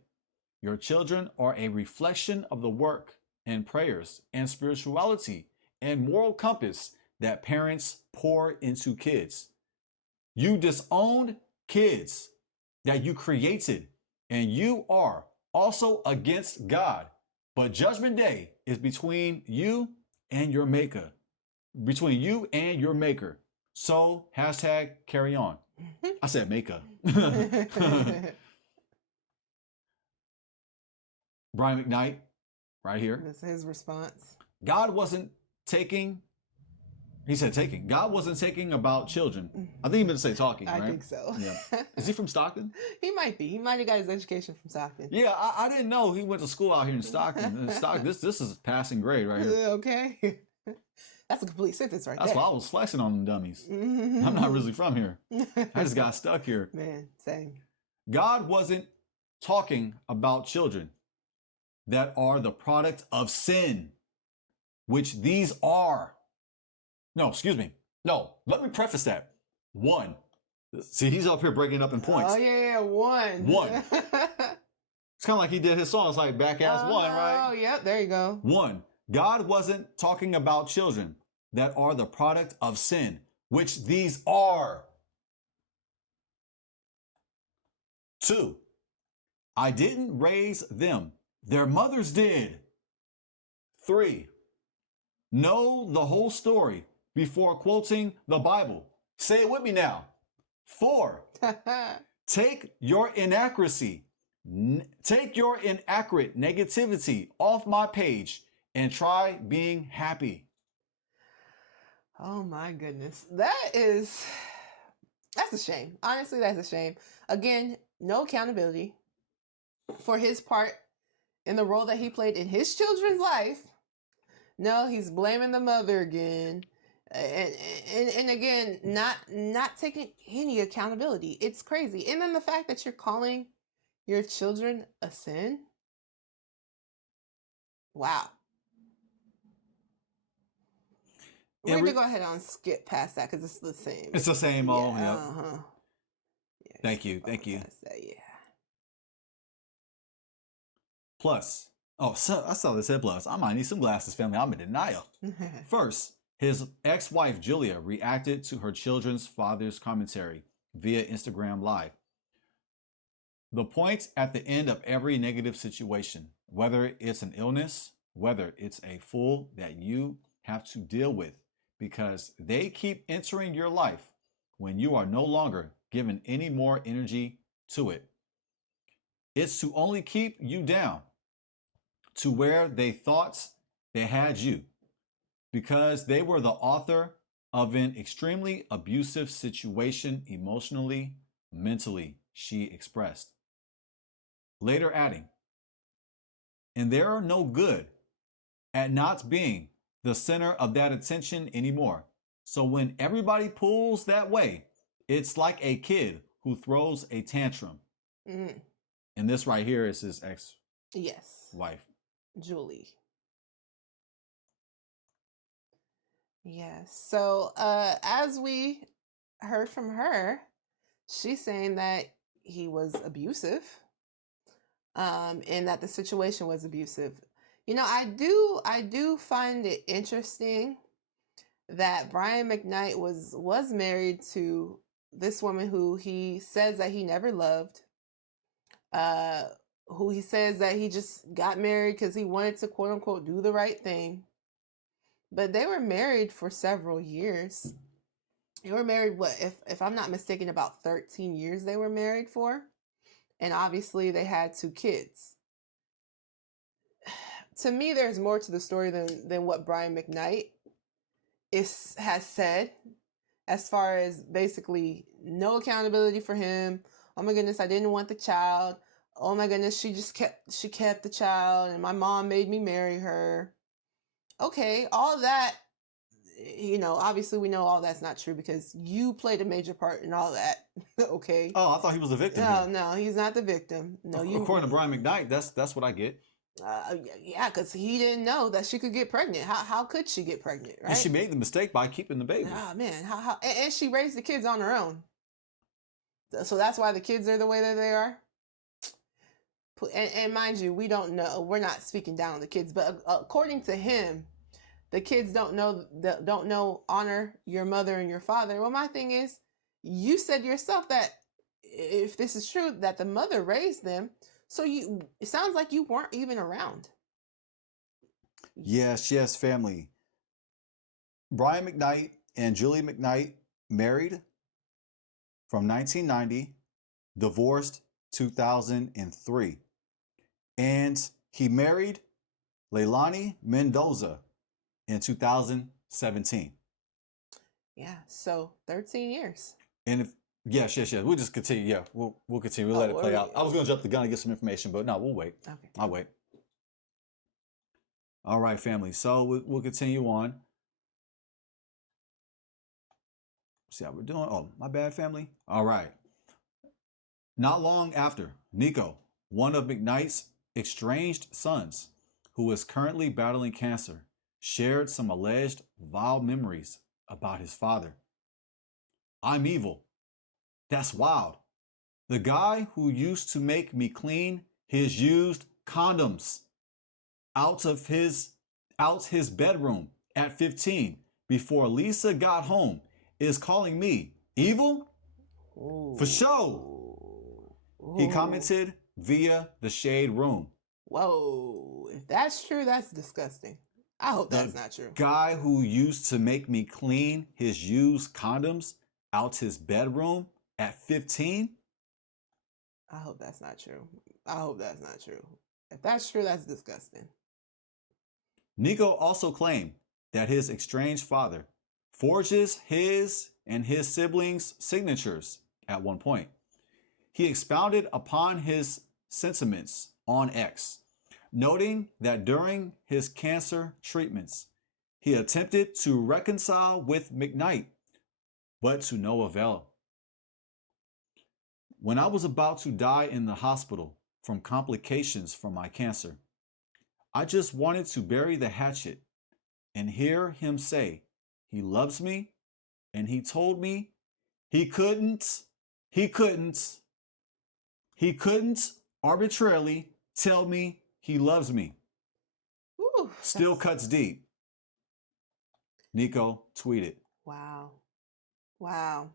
Your children are a reflection of the work and prayers and spirituality and moral compass that parents pour into kids. You disowned kids that you created, and you are also against God. But judgment day is between you and your maker. Between you and your maker. So, hashtag carry on. I said maker. Brian McKnight, right here. That's his response. God wasn't taking. He said taking. God wasn't taking about children. I think he meant to say talking, right? I think so. Yeah. Is he from Stockton? He might be. He might have got his education from Stockton. Yeah, I didn't know he went to school out here in Stockton. This is passing grade right here. Okay. That's a complete sentence right That's there. why I was flexing on them dummies. I'm not really from here. I just got stuck here. Man, same. God wasn't talking about children that are the product of sin, which these are. No, excuse me. No, let me preface that. 1, See, he's up here breaking up in points. Oh, yeah, one. One. It's kind of like he did his songs, like back as one, right? Oh, yep, there you go. 1. God wasn't talking about children that are the product of sin, which these are. 2. I didn't raise them. Their mothers did. 3. Know the whole story before quoting the Bible. Say it with me now. 4. Take your inaccuracy. Take your inaccurate negativity off my page and try being happy. Oh my goodness. That's a shame. Honestly, that's a shame. Again, no accountability for his part in the role that he played in his children's life. No, he's blaming the mother again. And again, not taking any accountability. It's crazy. And then the fact that you're calling your children a sin. Wow. We're going to go ahead and skip past that because it's the same. It's the same. Oh, yeah. Uh-huh. Yeah, Thank you. Thank you. That, yeah. Plus, I saw this said plus. I might need some glasses, family. I'm in denial. First, his ex-wife, Julia, reacted to her children's father's commentary via Instagram Live. The point at the end of every negative situation, whether it's an illness, whether it's a fool that you have to deal with, because they keep entering your life when you are no longer given any more energy to it. It's to only keep you down to where they thought they had you, because they were the author of an extremely abusive situation emotionally, mentally, she expressed. Later adding, and they are no good at not being the center of that attention anymore. So when everybody pulls that way, it's like a kid who throws a tantrum. Mm. And this right here is his ex-wife. Julie. Yes. So as we heard from her, she's saying that he was abusive, and that the situation was abusive. You know, I do find it interesting that Brian McKnight was married to this woman who he says that he never loved, who he says that he just got married because he wanted to quote unquote do the right thing. But they were married for several years. They were married, if I'm not mistaken, about 13 years they were married for. And obviously they had 2 kids. To me, there's more to the story than what Brian McKnight has said, as far as basically no accountability for him. Oh my goodness, I didn't want the child. Oh my goodness, she kept the child, and my mom made me marry her. Okay, all that, you know, obviously we know all that's not true because you played a major part in all that. Okay. Oh, I thought he was the victim. No, he's not the victim. No, according to Brian McKnight, that's what I get. Yeah, because he didn't know that she could get pregnant. How could she get pregnant, right? And she made the mistake by keeping the baby. Oh man, how and she raised the kids on her own. So that's why the kids are the way that they are. And mind you, we don't know. We're not speaking down on the kids, but according to him, the kids don't know honor your mother and your father. Well, my thing is, you said yourself that if this is true, that the mother raised them. So it sounds like you weren't even around. Yes, family. Brian McKnight and Julie McKnight married from 1990, divorced 2003. And he married Leilani Mendoza in 2017. Yeah, so 13 years. And if yes. We'll just continue. Yeah, we'll continue. We'll let it play out. I was going to jump the gun and get some information, but no, we'll wait. Okay. I'll wait. All right, family. So we'll continue on. See how we're doing. Oh, my bad, family. All right. Not long after, Nico, one of McKnight's estranged sons, who is currently battling cancer, shared some alleged vile memories about his father. I'm evil. That's wild. The guy who used to make me clean his used condoms out his bedroom at 15 before Lisa got home is calling me evil? Ooh. For sure. He commented via the shade room. Whoa. If that's true, that's disgusting. I hope that's not true. Guy who used to make me clean his used condoms out his bedroom at 15? I hope that's not true. I hope that's not true. If that's true, that's disgusting. Nico also claimed that his estranged father forges his and his siblings' signatures at one point. He expounded upon his sentiments on X, noting that during his cancer treatments, he attempted to reconcile with McKnight, but to no avail. When I was about to die in the hospital from complications from my cancer, I just wanted to bury the hatchet and hear him say he loves me, and he told me he couldn't arbitrarily tell me he loves me. Ooh, Still cuts deep. Nico tweeted. Wow. Wow.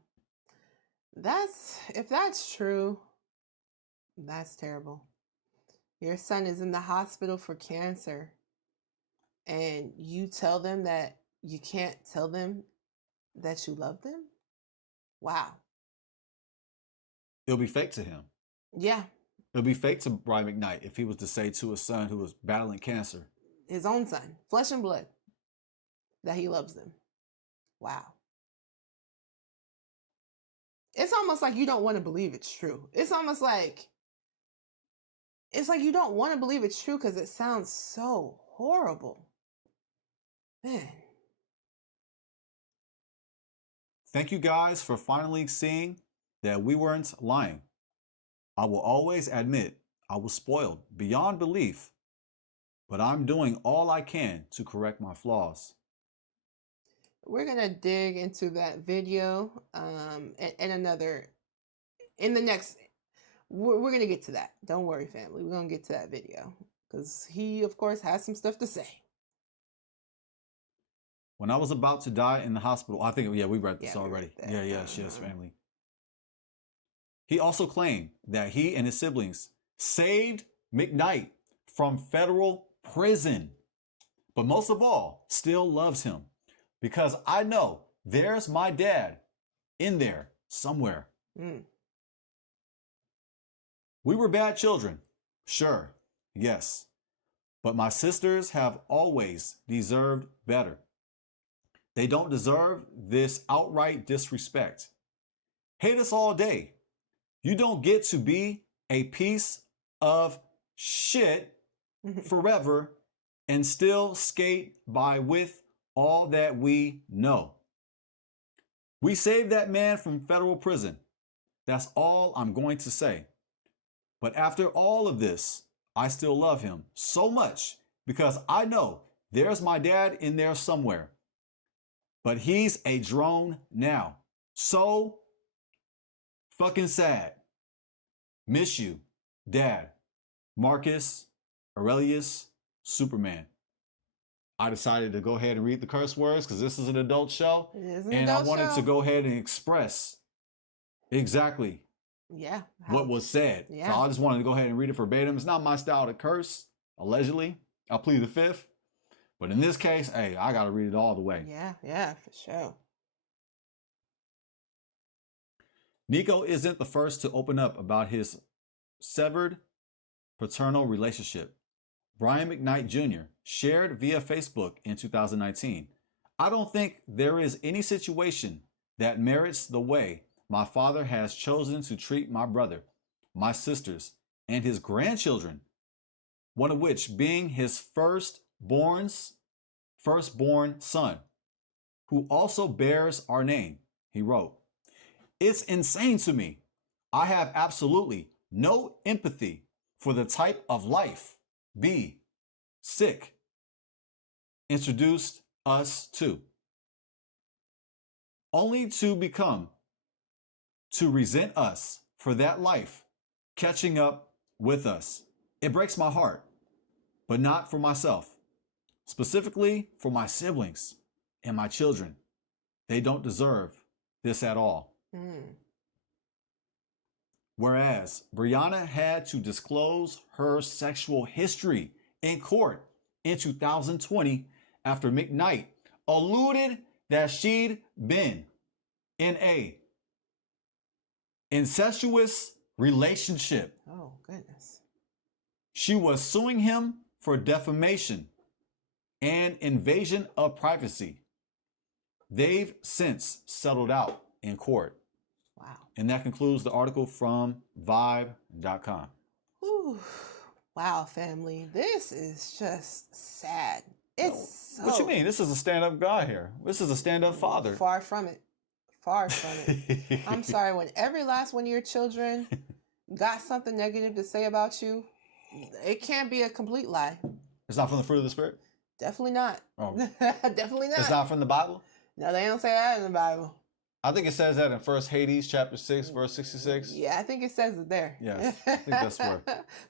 If that's true, that's terrible. Your son is in the hospital for cancer, and you tell them that you can't tell them that you love them? Wow. It'll be fake to him. Yeah. It'll be fake to Brian McKnight if he was to say to his son who was battling cancer, his own son, flesh and blood, that he loves them. Wow. It's almost like you don't want to believe it's true. It's like you don't want to believe it's true because it sounds so horrible. Man. Thank you guys for finally seeing that we weren't lying. I will always admit I was spoiled beyond belief, but I'm doing all I can to correct my flaws. We're going to dig into that video in the next, we're going to get to that. Don't worry, family. We're going to get to that video because he, of course, has some stuff to say. When I was about to die in the hospital, I think, we read this already. Yes, family. He also claimed that he and his siblings saved McKnight from federal prison, but most of all, still loves him because I know there's my dad in there somewhere. We were bad children, sure, yes, but my sisters have always deserved better. They don't deserve this outright disrespect. Hate us all day. You don't get to be a piece of shit forever and still skate by with all that we know. We saved that man from federal prison. That's all I'm going to say. But after all of this, I still love him so much because I know there's my dad in there somewhere. But he's a drone now. So fucking sad. Miss you, Dad. Marcus Aurelius Superman. I decided to go ahead and read the curse words because this is an adult show. And I wanted to go ahead and express exactly what was said. So I just wanted to go ahead and read it verbatim. It's not my style to curse, allegedly. I'll plead the fifth. But in this case, hey, I got to read it all the way. Yeah, for sure. Nico isn't the first to open up about his severed paternal relationship. Brian McKnight Jr. shared via Facebook in 2019. I don't think there is any situation that merits the way my father has chosen to treat my brother, my sisters, and his grandchildren, one of which being his firstborn son, who also bears our name, he wrote. It's insane to me. I have absolutely no empathy for the type of life B, sick, introduced us to, only to become to resent us for that life catching up with us. It breaks my heart, but not for myself, specifically for my siblings and my children. They don't deserve this at all. Whereas Brianna had to disclose her sexual history in court in 2020 after McKnight alluded that she'd been in a incestuous relationship. Oh, goodness. She was suing him for defamation and invasion of privacy. They've since settled out in court. Wow. And that concludes the article from Vibe.com. Ooh. Wow, family. This is just sad. It's What you mean? This is a stand-up guy here. This is a stand-up father. Far from it. Far from it. I'm sorry, when every last one of your children got something negative to say about you, it can't be a complete lie. It's not from the fruit of the Spirit? Definitely not. Oh. Definitely not. It's not from the Bible? No, they don't say that in the Bible. I think it says that in 1 Hades chapter 6, verse 66. Yeah, I think it says it there. Yes, I think that's where.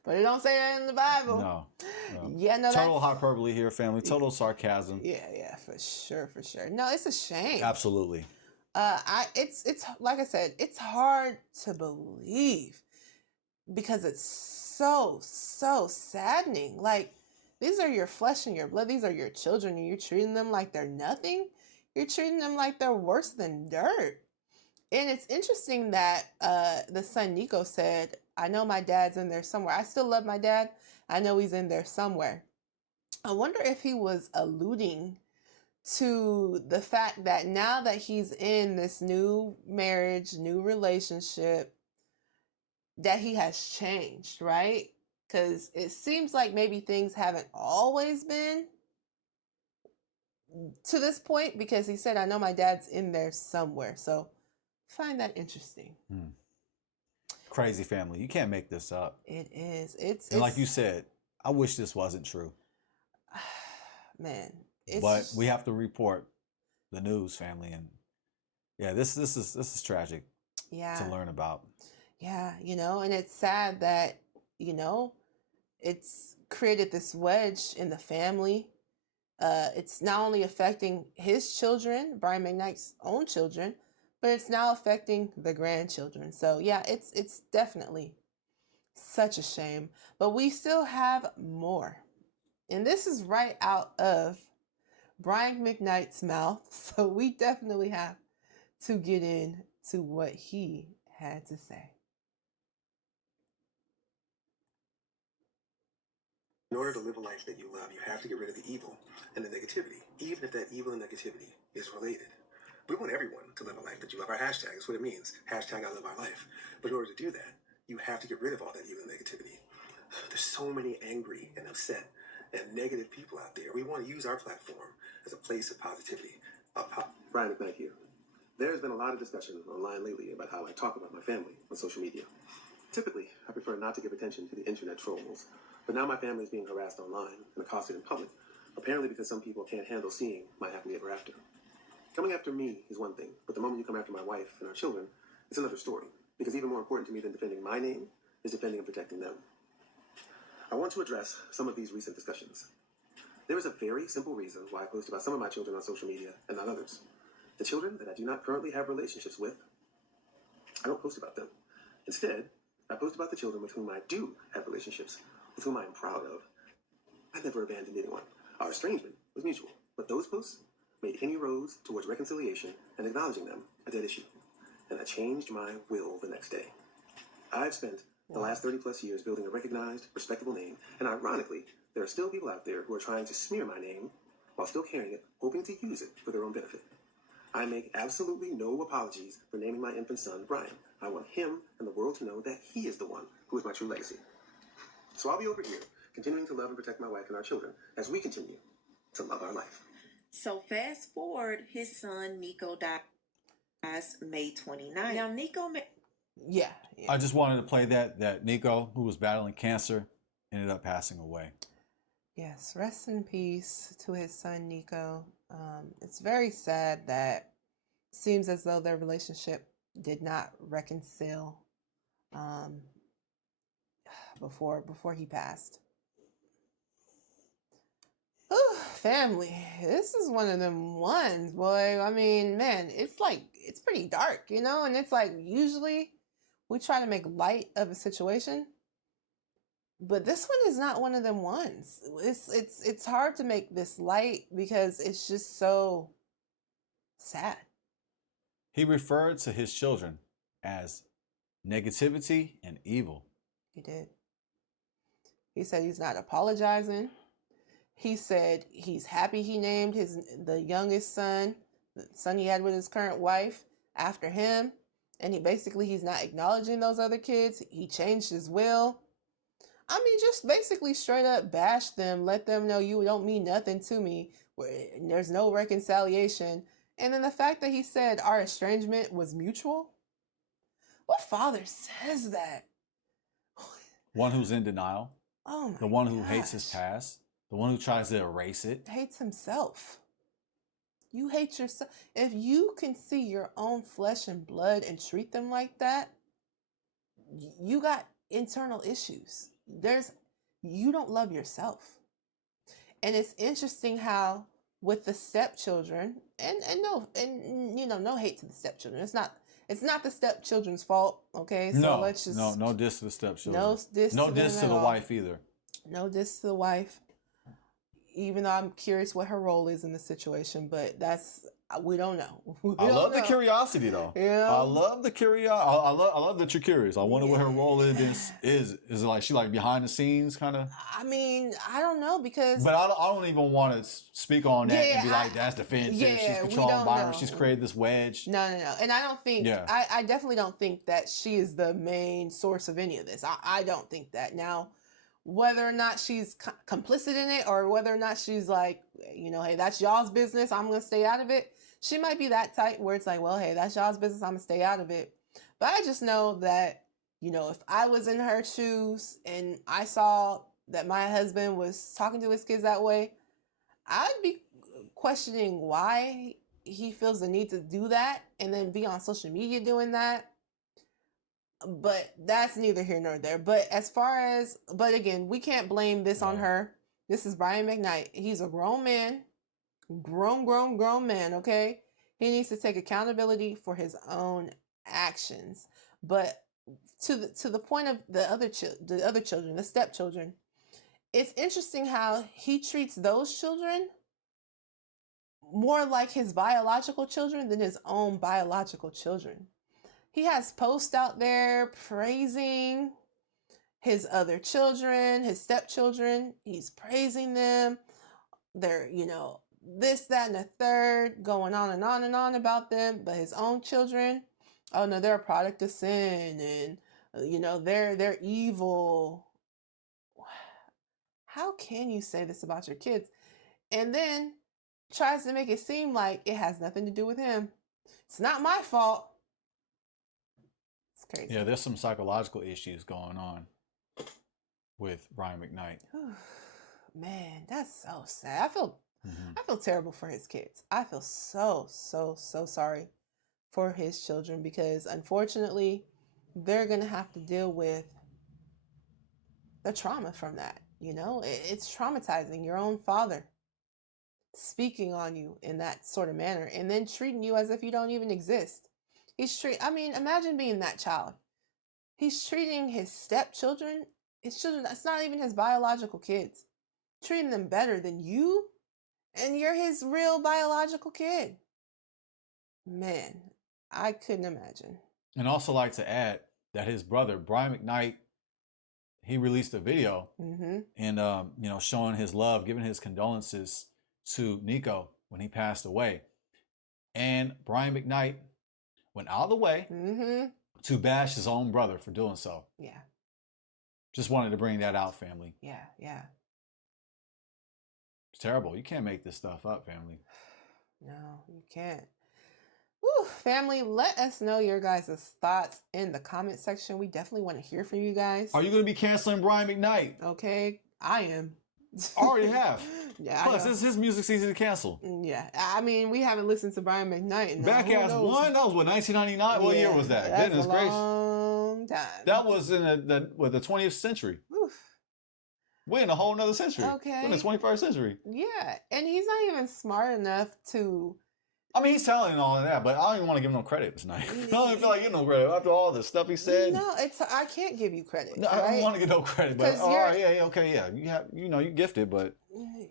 But it don't say that in the Bible. No. Yeah, no. Total hyperbole here, family. Total sarcasm. Yeah, for sure. No, it's a shame. Absolutely. It's like I said, it's hard to believe because it's so saddening. Like, these are your flesh and your blood. These are your children, and you're treating them like they're nothing. You're treating them like they're worse than dirt. And it's interesting that the son Nico said, I know my dad's in there somewhere. I still love my dad. I know he's in there somewhere. I wonder if he was alluding to the fact that now that he's in this new marriage, new relationship, that he has changed, right? Because it seems like maybe things haven't always been to this point, because he said, I know my dad's in there somewhere. So find that interesting. Crazy family. You can't make this up. It is. It's like you said, I wish this wasn't true. Man. But we have to report the news, family. And yeah, this is tragic to learn about. Yeah, and it's sad that, it's created this wedge in the family. It's not only affecting his children, Brian McKnight's own children, but it's now affecting the grandchildren. So yeah, it's definitely such a shame. But we still have more. And this is right out of Brian McKnight's mouth. So we definitely have to get into what he had to say. In order to live a life that you love, you have to get rid of the evil and the negativity, even if that evil and negativity is related. We want everyone to live a life that you love. Our hashtag is what it means. Hashtag I live our life. But in order to do that, you have to get rid of all that evil and negativity. There's so many angry and upset and negative people out there. We want to use our platform as a place of positivity. Brian McKnight here. There's been a lot of discussion online lately about how I talk about my family on social media. Typically, I prefer not to give attention to the internet trolls. But now my family is being harassed online and accosted in public, apparently because some people can't handle seeing my happily ever after. Coming after me is one thing, but the moment you come after my wife and our children, it's another story. Because even more important to me than defending my name is defending and protecting them. I want to address some of these recent discussions. There is a very simple reason why I post about some of my children on social media and not others. The children that I do not currently have relationships with, I don't post about them. Instead, I post about the children with whom I do have relationships, with whom I am proud of. I never abandoned anyone. Our estrangement was mutual, but those posts made any roads towards reconciliation and acknowledging them a dead issue. And I changed my will the next day. I've spent the last 30 plus years building a recognized, respectable name, and ironically, there are still people out there who are trying to smear my name while still carrying it, hoping to use it for their own benefit. I make absolutely no apologies for naming my infant son Brian. I want him and the world to know that he is the one who is my true legacy. So I'll be over here, continuing to love and protect my wife and our children as we continue to love our life. So fast forward, his son Nico dies May 29th. Now Nico... Yeah. I just wanted to play that Nico, who was battling cancer, ended up passing away. Yes, rest in peace to his son Nico. It's very sad that it seems as though their relationship did not reconcile before he passed. Ooh, family, this is one of them ones, boy. I mean, man, it's pretty dark, you know, and it's like usually we try to make light of a situation, but this one is not one of them ones. It's hard to make this light because it's just so sad. He referred to his children as negativity and evil. He did. He said he's not apologizing. He said he's happy he named the youngest son, the son he had with his current wife, after him. And he's not acknowledging those other kids. He changed his will. I mean, just basically straight up bash them, let them know you don't mean nothing to me. There's no reconciliation. And then the fact that he said our estrangement was mutual. What father says that? One who's in denial. Oh my The one who gosh. hates his past. The one who tries to erase it. Hates himself. You hate yourself. If you can see your own flesh and blood and treat them like that, you got internal issues. You don't love yourself. And it's interesting how with the stepchildren, and no hate to the stepchildren. It's not the stepchildren's fault, okay? So let's just no diss to the stepchildren. No diss to the wife either. No diss to the wife. Even though I'm curious what her role is in the situation, but we don't know. I love the curiosity though. Yeah. I love the curiosity. I love that you're curious. I wonder what her role is. Is it like she like behind the scenes kind of? I mean, I don't know because. But I don't even want to speak on that and be like that's defensive. Yeah, she's controlling virus. She's created this wedge. No. And I don't think. Yeah. I definitely don't think that she is the main source of any of this. I don't think that. Now, whether or not she's complicit in it or whether or not she's like, hey, that's y'all's business, I'm going to stay out of it. She might be that type where it's like, well, hey, that's y'all's business, I'm going to stay out of it. But I just know that, if I was in her shoes and I saw that my husband was talking to his kids that way, I'd be questioning why he feels the need to do that and then be on social media doing that. But that's neither here nor there. But but again, we can't blame this on her. This is Brian McKnight. He's a grown man, grown man, okay? He needs to take accountability for his own actions. But to the point of the other children, the stepchildren, it's interesting how he treats those children more like his biological children than his own biological children. He has posts out there praising his other children, his stepchildren. He's praising them. They're, this, that, and the third, going on and on and on about them. But his own children, oh no, they're a product of sin and, they're evil. How can you say this about your kids? And then tries to make it seem like it has nothing to do with him. It's not my fault. Crazy. Yeah, there's some psychological issues going on with Brian McKnight. Man, that's so sad. I feel terrible for his kids. I feel so sorry for his children because unfortunately they're gonna have to deal with the trauma from that. It's traumatizing. Your own father speaking on you in that sort of manner and then treating you as if you don't even exist. Imagine being that child. He's treating his stepchildren, his children, that's not even his biological kids, treating them better than you, and you're his real biological kid. Man, I couldn't imagine. And also like to add that his brother, Brian McKnight, he released a video and, showing his love, giving his condolences to Nico when he passed away. And Brian McKnight went out of the way to bash his own brother for doing so. Yeah. Just wanted to bring that out, family. Yeah. It's terrible. You can't make this stuff up, family. No, you can't. Woo, family, let us know your guys' thoughts in the comment section. We definitely want to hear from you guys. Are you going to be canceling Brian McKnight? Okay, I am. Already have. Yeah. Plus, his music's easy to cancel. Yeah. I mean, we haven't listened to Brian McKnight in Back Ass One. That was what, 1999. What year was that? Goodness gracious. Long time. That was in the 20th century. Oof. We're in a whole nother century. Okay. We're in the 21st century. Yeah, and he's not even smart enough to. I mean, he's talented and all of that, but I don't even want to give him no credit tonight. I don't even feel like giving no credit after all the stuff he said. No, I can't give you credit. No, right? I don't want to get no credit, but all right, yeah, okay, yeah. You have, you're gifted, but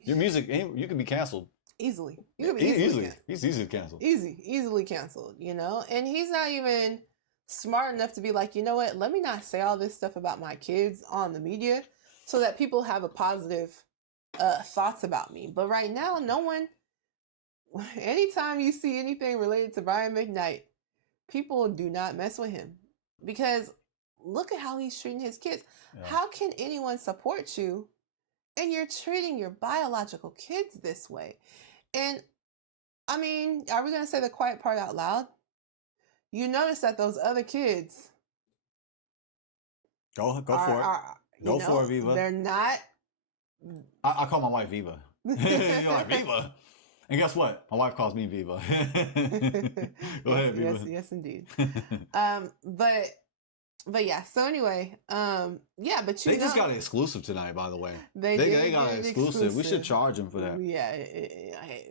your music, you can be canceled easily. You can be easily. He's easily canceled. Easily canceled. And he's not even smart enough to be like, you know what? Let me not say all this stuff about my kids on the media, so that people have a positive thoughts about me. But right now, no one. Anytime you see anything related to Brian McKnight, people do not mess with him, because look at how he's treating his kids. Yeah. How can anyone support you and you're treating your biological kids this way? And I mean, are we going to say the quiet part out loud? You notice that those other kids go for it, Viva. They're not. I call my wife Viva. You're like, Viva. And guess what? My wife calls me Viva. Go ahead, Viva. Yes, indeed. But yeah. So anyway, yeah. But they just got an exclusive tonight, by the way. They got an exclusive. We should charge them for that. Yeah,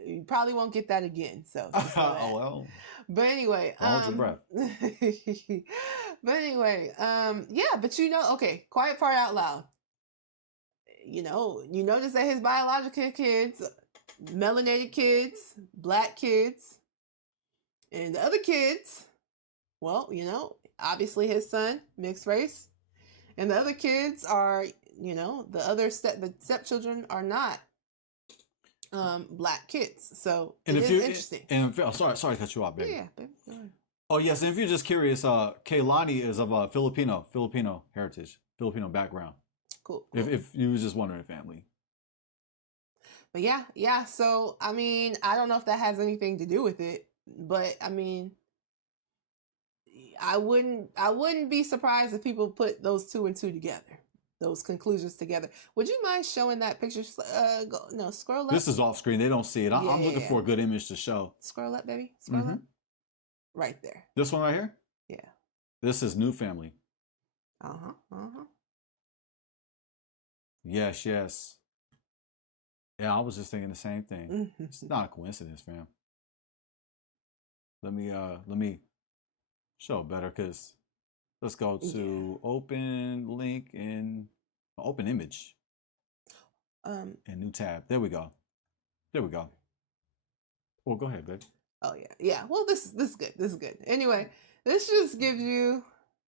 you probably won't get that again. So. Oh well. But anyway, hold your breath. But anyway, yeah. But okay. Quiet part out loud. You notice that his biological kids, melanated kids, black kids, and the other kids, well, obviously his son, mixed race, and the other kids are, the stepchildren are not black kids. So it is interesting. And sorry to cut you off, baby. Yeah, baby. Go ahead. Oh yes, and if you're just curious, Kaylani is of Filipino heritage, Filipino background. Cool. If you was just wondering, family. But yeah. So I mean, I don't know if that has anything to do with it, but I mean, I wouldn't be surprised if people put those two and two together, those conclusions together. Would you mind showing that picture? Scroll up. This is off screen. They don't see it. I'm looking for a good image to show. Scroll up, baby. Scroll up. Right there. This one right here? Yeah. This is new family. Uh-huh. Yes. Yeah, I was just thinking the same thing. It's not a coincidence, fam. Let me show better, because let's go to open link and open image. And new tab. There we go. Well, go ahead, babe. Oh yeah. Yeah. Well, this is good. This is good. Anyway, this just gives you,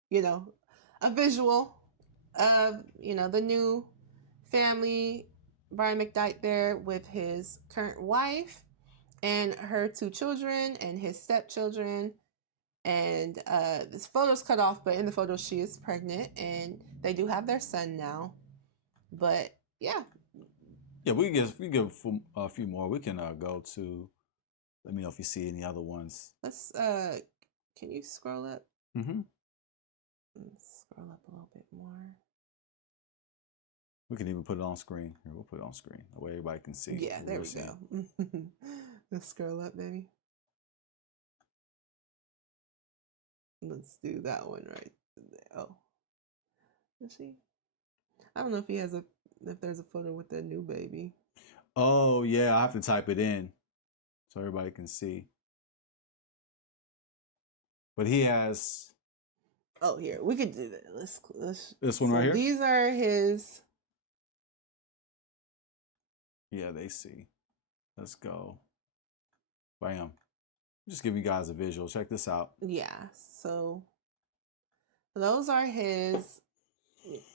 a visual of, the new family, Brian McKnight there with his current wife and her two children and his stepchildren. And this photo's cut off, but in the photo she is pregnant, and they do have their son now. But yeah. Yeah, we give a few more. We can go to. Let me know if you see any other ones. Let's. Can you scroll up? Mm-hmm. Scroll up a little bit more. We can even put it on screen. Here, we'll put it on screen. That way everybody can see. Yeah, there we go. Let's scroll up, baby. Let's do that one right there. Oh. Let's see. I don't know if if there's a photo with the new baby. Oh, yeah. I have to type it in so everybody can see. But he has. Oh, here. We could do that. Let's this one right here? These are his. Yeah, they see. Let's go. Bam. Just give you guys a visual. Check this out. Yeah. So those are his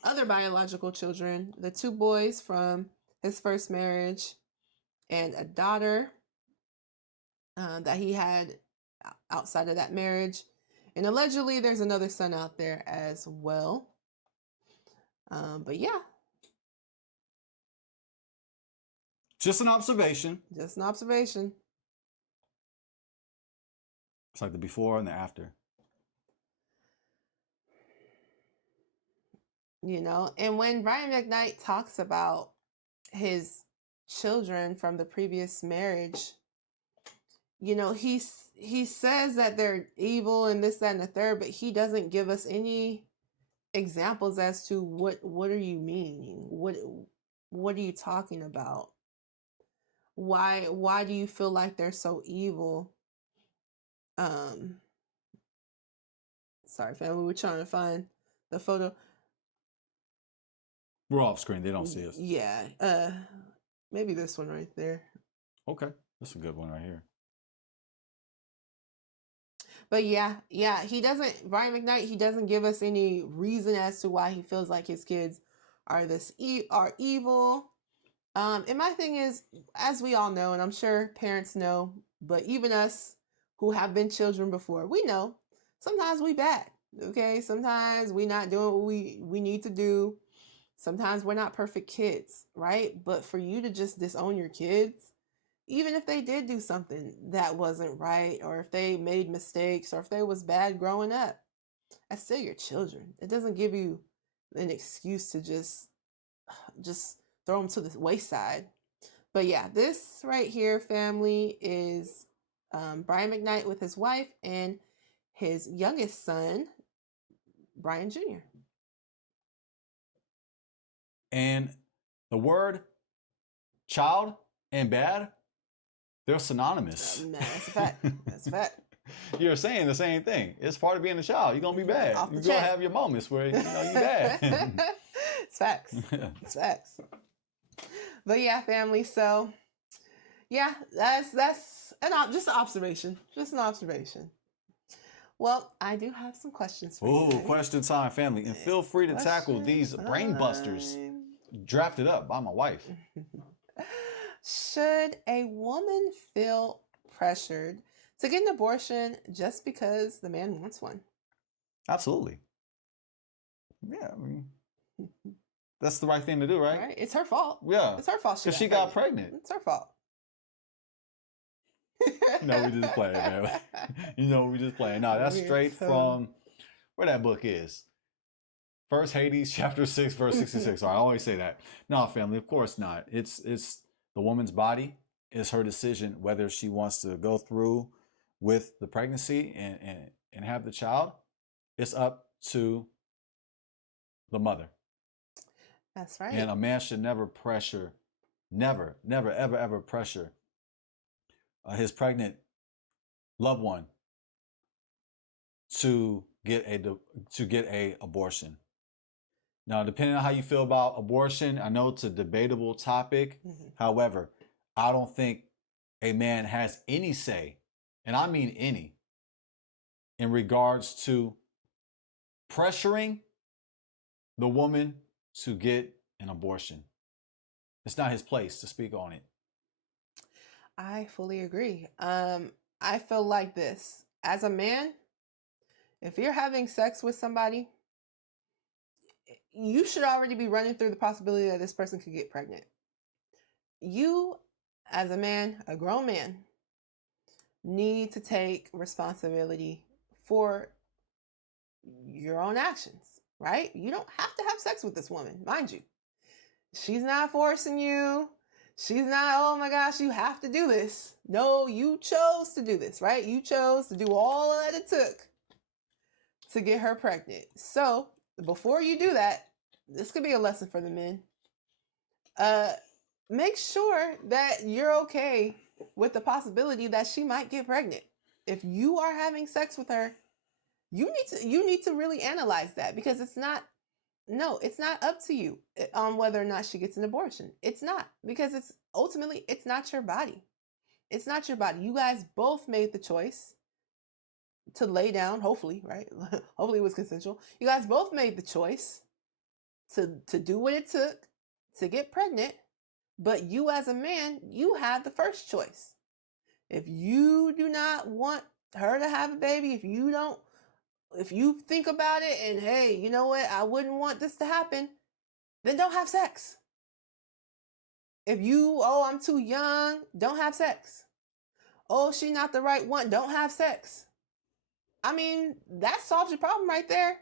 other biological children, the two boys from his first marriage and a daughter that he had outside of that marriage. And allegedly there's another son out there as well. But yeah. Just an observation. Just an observation. It's like the before and the after. And when Brian McKnight talks about his children from the previous marriage, you know, he says that they're evil and this, that, and the third, but he doesn't give us any examples as to what are you meaning? What are you talking about? Why do you feel like they're so evil? Sorry, family, we're trying to find the photo. We're off screen. They don't see us. Yeah. Maybe this one right there. Okay. That's a good one right here. But yeah, Brian McKnight, he doesn't give us any reason as to why he feels like his kids are are evil. And my thing is, as we all know, and I'm sure parents know, but even us who have been children before, we know sometimes we bad. Okay, sometimes we not doing what we need to do. Sometimes we're not perfect kids, right? But for you to just disown your kids, even if they did do something that wasn't right, or if they made mistakes, or if they was bad growing up, that's still your children. It doesn't give you an excuse to just throw them to the wayside. But yeah, this right here, family, is Brian McKnight with his wife and his youngest son, Brian Jr. And the word child and bad, they're synonymous. That's a fact. That's a fact. You're saying the same thing. It's part of being a child. You're going to be bad. You're going to have your moments where, you're bad. It's facts. It's facts. But yeah, family. So yeah, that's just an observation. Just an observation. Well, I do have some questions for you. Oh, question time, family. And feel free to tackle these brain busters drafted up by my wife. Should a woman feel pressured to get an abortion just because the man wants one? Absolutely. Yeah, I mean, that's the right thing to do, right? Right? It's her fault. Yeah. It's her fault. Because she got pregnant. It's her fault. No, we just playing, man. We just playing. No, that's straight from where that book is. First Hades, chapter 6, verse 66. I always say that. No, family, of course not. It's the woman's body. It's her decision whether she wants to go through with the pregnancy and have the child. It's up to the mother. That's right. And a man should never pressure, never, ever pressure his pregnant loved one to get a abortion. Now, depending on how you feel about abortion, I know it's a debatable topic. Mm-hmm. However, I don't think a man has any say, and I mean any, in regards to pressuring the woman to get an abortion. It's not his place to speak on it. I fully agree. I feel like this. As a man, if you're having sex with somebody, you should already be running through the possibility that this person could get pregnant. You, as a man, a grown man, need to take responsibility for your own actions, right? You don't have to have sex with this woman, mind you. She's not forcing you. She's not, oh my gosh, you have to do this. No, you chose to do this, right? You chose to do all that it took to get her pregnant. So before you do that, this could be a lesson for the men. Make sure that you're okay with the possibility that she might get pregnant. If you are having sex with her, you need to really analyze that, because it's not up to you on whether or not she gets an abortion. It's not, because it's not your body. It's not your body. You guys both made the choice to lay down, hopefully, right? Hopefully it was consensual. You guys both made the choice to do what it took to get pregnant, but you as a man, you had the first choice. If you do not want her to have a baby, if you think about it and, hey, you know what, I wouldn't want this to happen, then don't have sex. If I'm too young, don't have sex. Oh, she's not the right one, don't have sex. I mean, that solves your problem right there.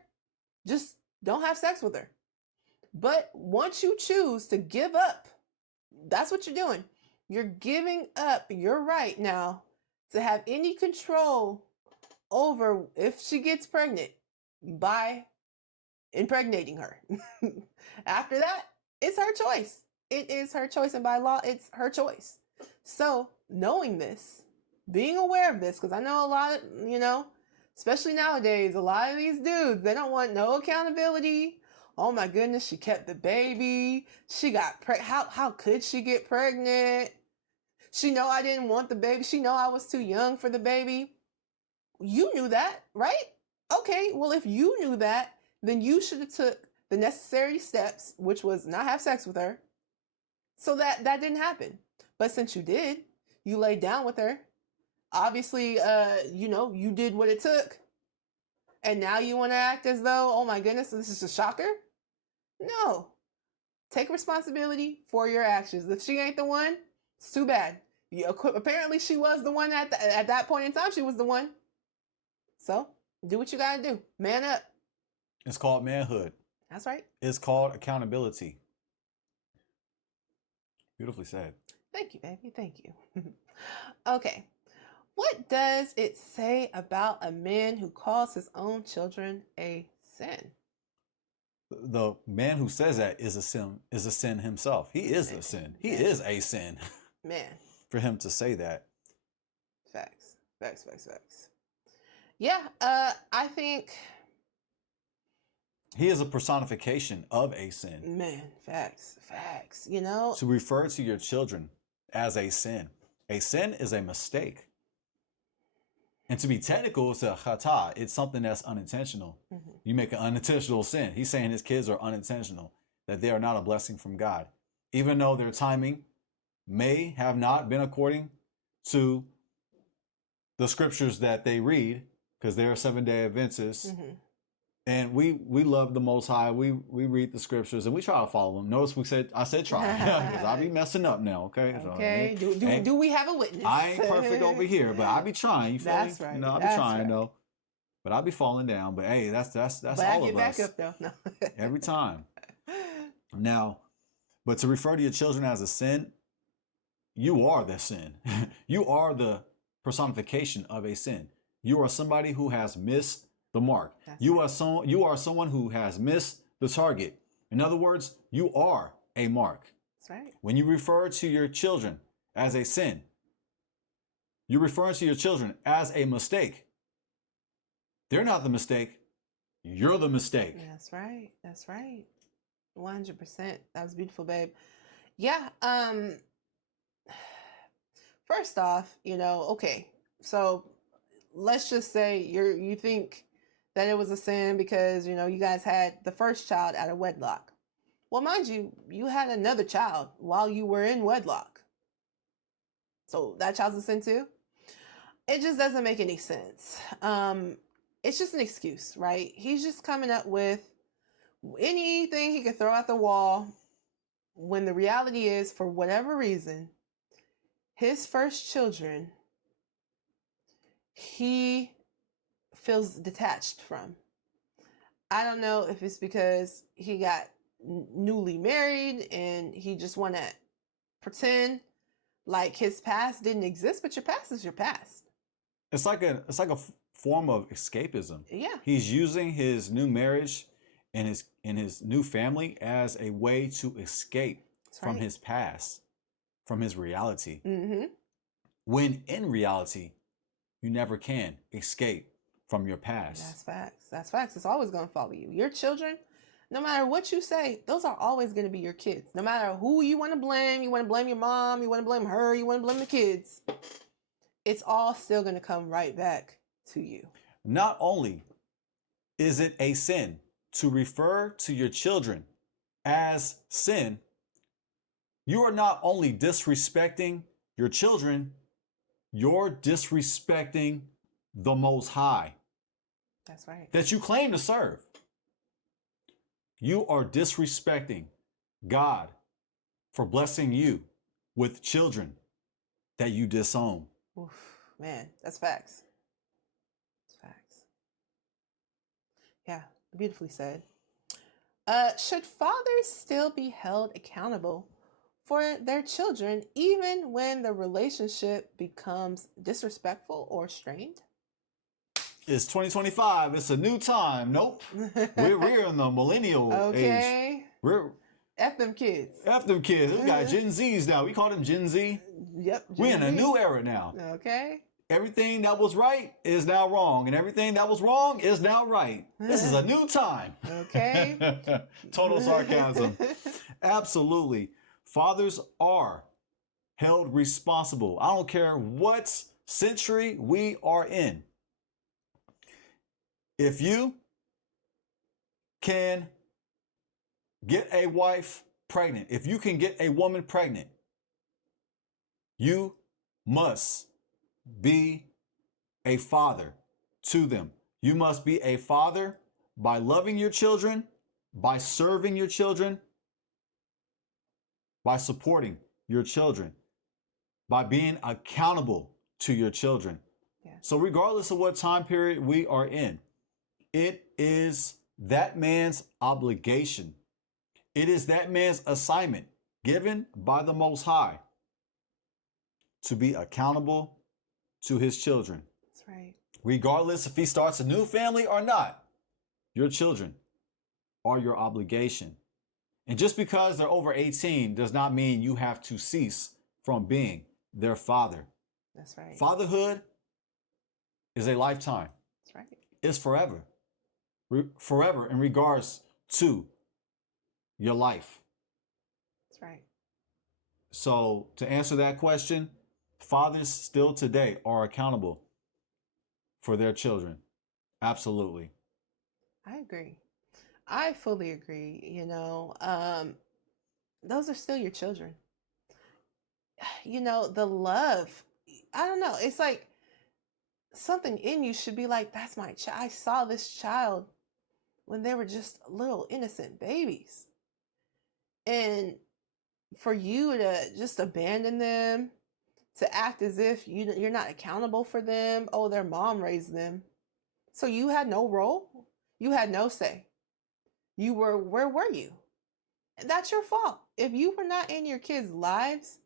Just don't have sex with her. But once you choose to give up that's what you're doing. You're giving up your right now to have any control over if she gets pregnant by impregnating her. After that, it's her choice. It is her choice, and by law, it's her choice. So, knowing this, being aware of this, because I know a lot of, especially nowadays, a lot of these dudes, they don't want no accountability. Oh my goodness, she kept the baby. She got pregnant. How could she get pregnant? She know I didn't want the baby. She know I was too young for the baby. You knew that, right? Okay, well, if you knew that, then you should have took the necessary steps, which was not have sex with her, so that didn't happen. But since you did, you laid down with her. Obviously, you did what it took. And now you want to act as though, oh my goodness, this is a shocker? No. Take responsibility for your actions. If she ain't the one, it's too bad. Apparently she was the one at that point in time. She was the one. So do what you gotta do. Man up. It's called manhood. That's right. It's called accountability. Beautifully said. Thank you, baby. Thank you. Okay. What does it say about a man who calls his own children a sin? The man who says that is a sin himself. He is a sin. He is a sin. Man. For him to say that. Facts. Yeah, I think he is a personification of a sin. Man, facts. To refer to your children as a sin. A sin is a mistake. And to be technical, it's a chata. It's something that's unintentional. Mm-hmm. You make an unintentional sin. He's saying his kids are unintentional, that they are not a blessing from God. Even though their timing may have not been according to the scriptures that they read, because they're 7-day Adventists. Mm-hmm. And we love the Most High. We read the scriptures and we try to follow them. Notice I said try, because I be messing up now. Okay. Okay. So, do we have a witness? I ain't perfect over here, but I be trying. You feel that's me? Right. I be trying though. But I be falling down. But hey, that's but all I get of back us. Up though. No. Every time. Now, but to refer to your children as a sin, you are the sin. You are the personification of a sin. You are somebody who has missed the mark. You are someone who has missed the target. In other words, you are a mark. That's right. When you refer to your children as a sin, you're referring to your children as a mistake. They're not the mistake. You're the mistake. That's right. 100%. That was beautiful, babe. Yeah. First off, okay. So let's just say you think that it was a sin because, you guys had the first child out of wedlock. Well, mind you, you had another child while you were in wedlock. So that child's a sin too? It just doesn't make any sense. It's just an excuse, right? He's just coming up with anything he could throw at the wall when the reality is, for whatever reason, his first children, he feels detached from. I don't know if it's because he got newly married and he just want to pretend like his past didn't exist, but your past is your past. It's like a form of escapism. Yeah. He's using his new marriage and his new family as a way to escape from his past, from his reality. Mm-hmm. When in reality, you never can escape from your past. That's facts. It's always going to follow you. Your children, no matter what you say, those are always going to be your kids. No matter who you want to blame your mom, you want to blame her, you want to blame the kids, it's all still going to come right back to you. Not only is it a sin to refer to your children as sin, you are not only disrespecting your children, you're disrespecting the Most High. That's right. That you claim to serve. You are disrespecting God for blessing you with children that you disown. Oof, man, that's facts. Yeah, beautifully said. Should fathers still be held accountable for their children, even when the relationship becomes disrespectful or strained? It's 2025. It's a new time. Nope. we're in the millennial age. We're F them kids. F them kids. We got Gen Zs now. We call them Gen Z. Yep. We're in a new era now. Okay. Everything that was right is now wrong, and everything that was wrong is now right. This is a new time. Okay. Total sarcasm. Absolutely. Fathers are held responsible. I don't care what century we are in. If you can get a wife pregnant, if you can get a woman pregnant, you must be a father to them. You must be a father by loving your children, by serving your children, by supporting your children, by being accountable to your children. Yeah. So regardless of what time period we are in, it is that man's obligation. It is that man's assignment given by the Most High to be accountable to his children. That's right. Regardless if he starts a new family or not, your children are your obligation. And just because they're over 18 does not mean you have to cease from being their father. That's right. Fatherhood is a lifetime. That's right. It's forever. Forever in regards to your life. That's right. So to answer that question, fathers still today are accountable for their children. Absolutely. I agree. I fully agree. Those are still your children. The love, I don't know. It's like something in you should be like, that's my child. I saw this child when they were just little innocent babies. And for you to just abandon them, to act as if you're not accountable for them. Oh, their mom raised them. So you had no role. You had no say. Where were you? That's your fault. If you were not in your kids' lives,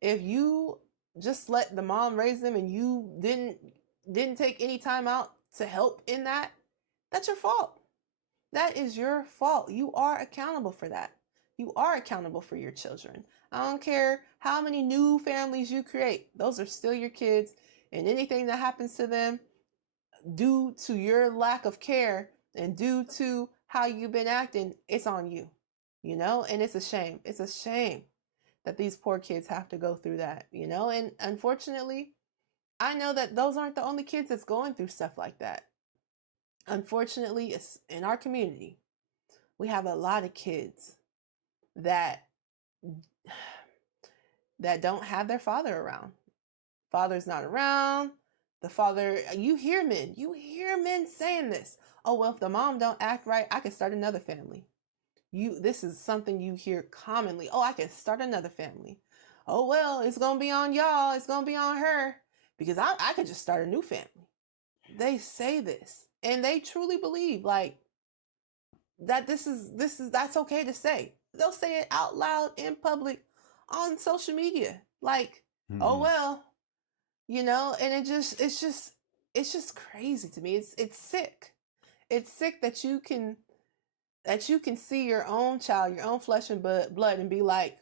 if you just let the mom raise them and you didn't take any time out to help in that, that's your fault. That is your fault. You are accountable for that. You are accountable for your children. I don't care how many new families you create. Those are still your kids, and anything that happens to them due to your lack of care and due to how you've been acting, it's on you. And it's a shame. It's a shame that these poor kids have to go through that, and unfortunately, I know that those aren't the only kids that's going through stuff like that. Unfortunately, it's in our community, we have a lot of kids that don't have their father around. Father's not around. The father, you hear men saying this. Oh, well, if the mom don't act right, I can start another family. This is something you hear commonly. Oh, I can start another family. Oh, well, it's going to be on y'all. It's going to be on her because I could just start a new family. They say this and they truly believe like that that's okay to say. They'll say it out loud in public on social media. Like, oh, well, and it's just crazy to me. It's sick. It's sick that you can see your own child, your own flesh and blood and be like,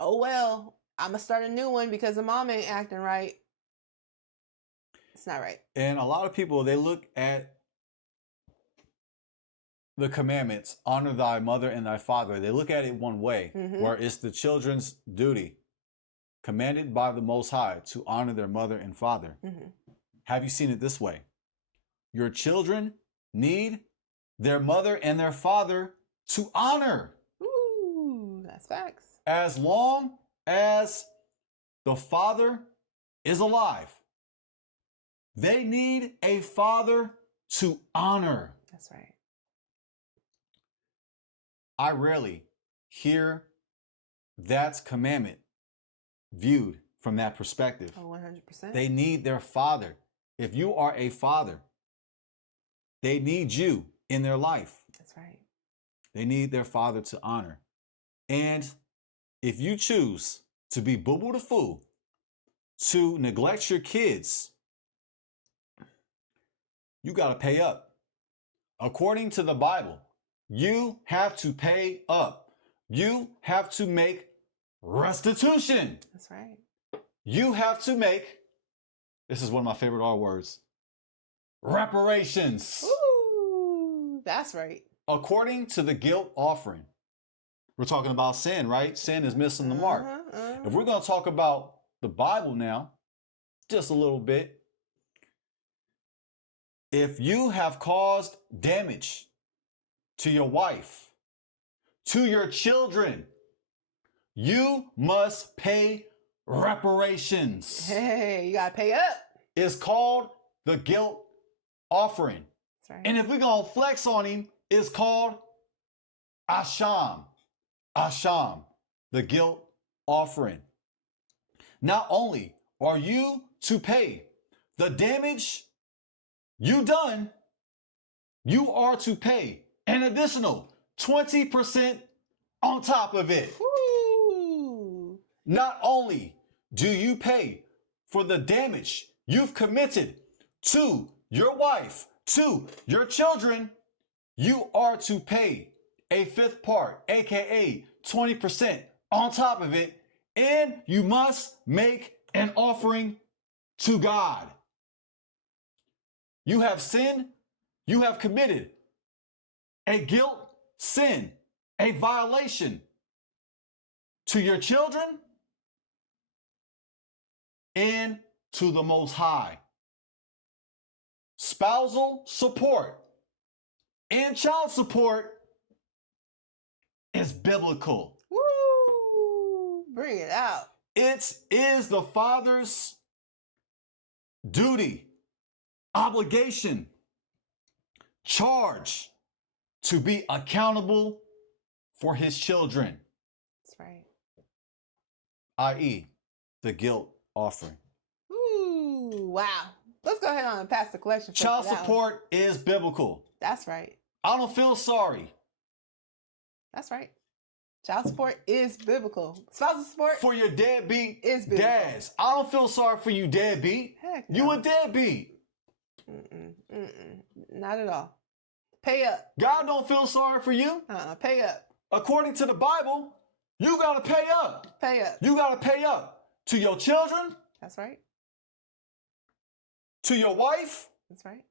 oh, well, I'm going to start a new one because the mom ain't acting right. It's not right. And a lot of people, they look at the commandments, honor thy mother and thy father. They look at it one way, where it's the children's duty, commanded by the Most High, to honor their mother and father. Have you seen it this way? Your children need their mother and their father to honor. Ooh, that's facts. As long as the father is alive, they need a father to honor. That's right. I rarely hear that commandment viewed from that perspective. Oh, 100%. They need their father. If you are a father, they need you in their life. That's right. They need their father to honor. And if you choose to be boo-boo the fool, to neglect your kids, you got to pay up. According to the Bible, you have to pay up. You have to make restitution. That's right. You have to make, this is one of my favorite R words, reparations. Ooh, that's right. According to the guilt offering. We're talking about sin, right? Sin is missing the mark. If we're going to talk about the Bible now, just a little bit. If you have caused damage to your wife, to your children, you must pay reparations. Hey, you got to pay up. It's called the guilt offering. That's right. And if we're going to flex on him, it's called Asham. Asham, the guilt offering. Not only are you to pay the damage you done, you are to pay an additional 20% on top of it. Ooh. Not only do you pay for the damage you've committed to your wife, to your children, you are to pay a fifth part, aka 20% on top of it, and you must make an offering to God. You have sinned, you have committed a guilt sin, a violation to your children and to the Most High. Spousal support and child support is biblical. Woo! Bring it out. It is the father's duty, obligation, charge to be accountable for his children. That's right. I.e., the guilt offering. Ooh, wow. Let's go ahead on and pass the collection. Child support is biblical. That's right. I don't feel sorry. That's right. Child support is biblical. Spousal support for your deadbeat is biblical. dads. I don't feel sorry for you, deadbeat. Heck no. You a deadbeat. Not at all. Pay up. God don't feel sorry for you. Pay up. According to the Bible, you gotta pay up. Pay up. You gotta pay up to your children. That's right. To your wife. That's right.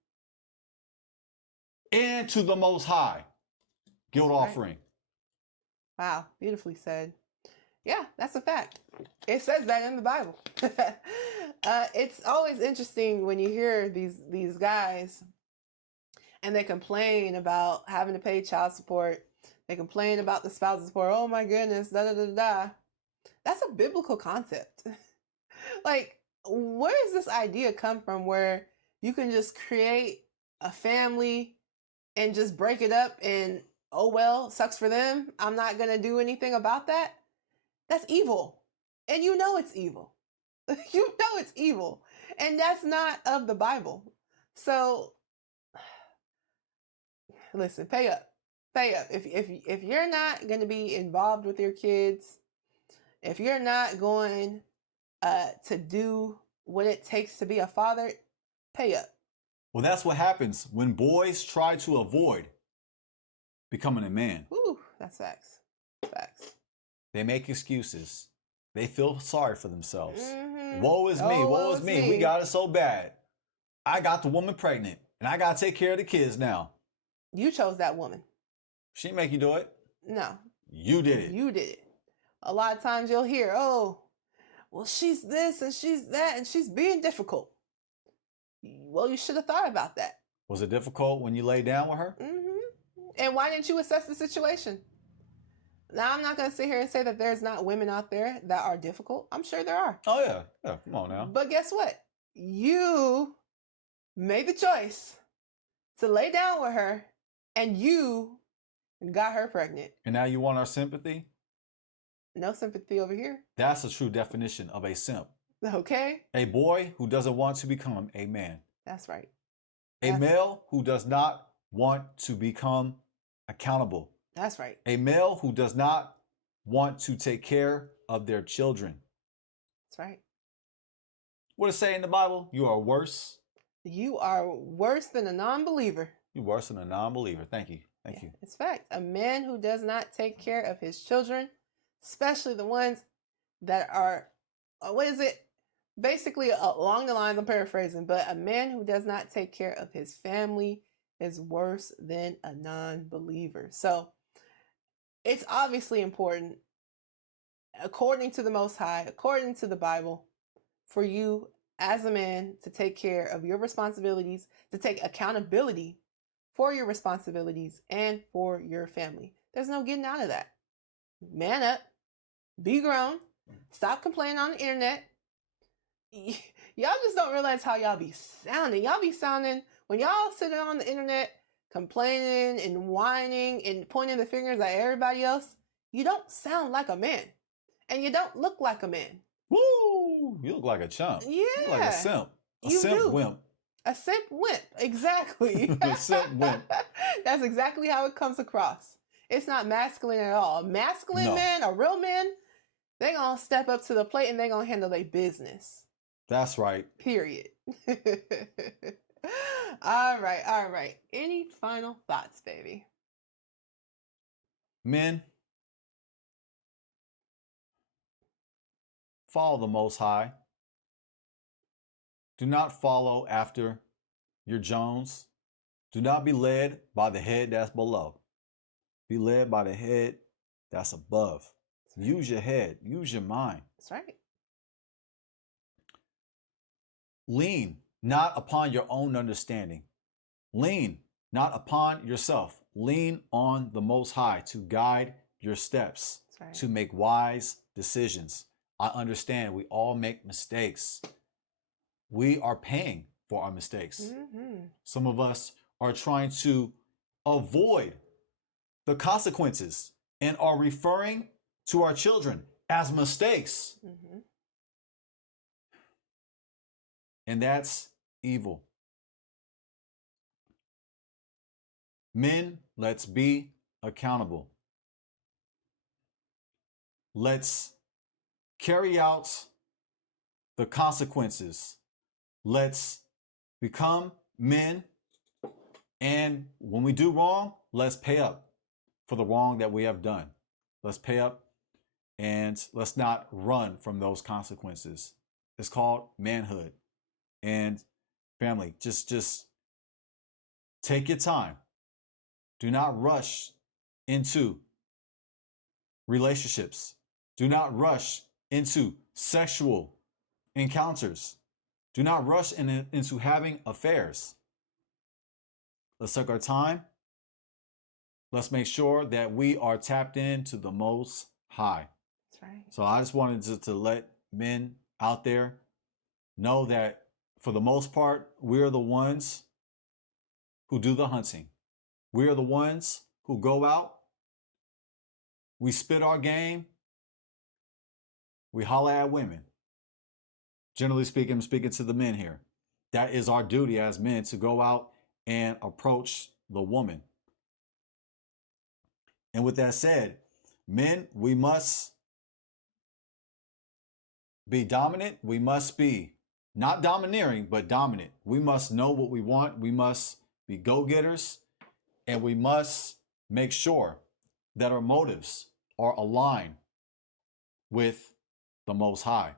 And to the Most High. Guilt offering. Wow, beautifully said. Yeah, that's a fact. It says that in the Bible. It's always interesting when you hear these guys and they complain about having to pay child support. They complain about the spousal support. Oh my goodness, da da da da. That's a biblical concept. Like, where does this idea come from where you can just create a family and just break it up and, oh well, sucks for them, I'm not going to do anything about that? That's evil. And you know it's evil. You know it's evil. And that's not of the Bible. So, listen, pay up. Pay up. If you're not going to be involved with your kids, if you're not going to do what it takes to be a father, pay up. Well, that's what happens when boys try to avoid becoming a man. Ooh, that's facts. Facts. They make excuses. They feel sorry for themselves. Mm-hmm. Woe is me. Woe is me. We got it so bad. I got the woman pregnant, and I got to take care of the kids now. You chose that woman. She didn't make you do it. No. You did it. You did it. A lot of times you'll hear, oh, well, she's this and she's that and she's being difficult. Well, you should have thought about that. Was it difficult when you laid down with her? Mm-hmm. And why didn't you assess the situation? Now, I'm not going to sit here and say that there's not women out there that are difficult. I'm sure there are. Oh, yeah. Yeah, come on now. But guess what? You made the choice to lay down with her and you got her pregnant. And now you want our sympathy? No sympathy over here. That's a true definition of a simp. Okay. A boy who doesn't want to become a man. That's right. A male who does not want to become accountable. That's right. A male who does not want to take care of their children. That's right. What does it say in the Bible? You are worse. You are worse than a non-believer. You're worse than a non-believer. Thank you. Thank you. It's fact. A man who does not take care of his children, especially the ones that are, what is it? Basically, along the lines, I'm paraphrasing, but a man who does not take care of his family is worse than a non-believer. So it's obviously important, according to the Most High, according to the Bible, for you as a man to take care of your responsibilities, to take accountability for your responsibilities and for your family. There's no getting out of that. Man up, be grown, stop complaining on the internet. Y'all just don't realize how y'all be sounding. Y'all be sounding, when y'all sitting on the internet complaining and whining and pointing the fingers at everybody else, you don't sound like a man. And you don't look like a man. Woo! You look like a chump. Yeah. You look like a simp. A simp wimp. A simp wimp. Exactly. A simp wimp. That's exactly how it comes across. It's not masculine at all. A masculine man, a real man, they're going to step up to the plate and they're going to handle their business. That's right. Period. All right. Any final thoughts, baby? Men, follow the Most High. Do not follow after your Jones. Do not be led by the head that's below. Be led by the head that's above. Use your head. Use your mind. That's right. Lean not upon your own understanding. Lean not upon yourself. Lean on the Most High to guide your steps, right, to make wise decisions. I understand we all make mistakes. We are paying for our mistakes. Mm-hmm. Some of us are trying to avoid the consequences and are referring to our children as mistakes. Mm-hmm. And that's evil. Men, let's be accountable. Let's carry out the consequences. Let's become men. And when we do wrong, let's pay up for the wrong that we have done. Let's pay up and let's not run from those consequences. It's called manhood. And family, just take your time. Do not rush into relationships. Do not rush into sexual encounters. Do not rush into having affairs. Let's take our time. Let's make sure that we are tapped into the Most High. That's right. So I just wanted to let men out there know that for the most part, we are the ones who do the hunting. We are the ones who go out. We spit our game. We holler at women. Generally speaking, I'm speaking to the men here. That is our duty as men, to go out and approach the woman. And with that said, men, we must be dominant. We must be not domineering, but dominant. We must know what we want. We must be go-getters. And we must make sure that our motives are aligned with the Most High.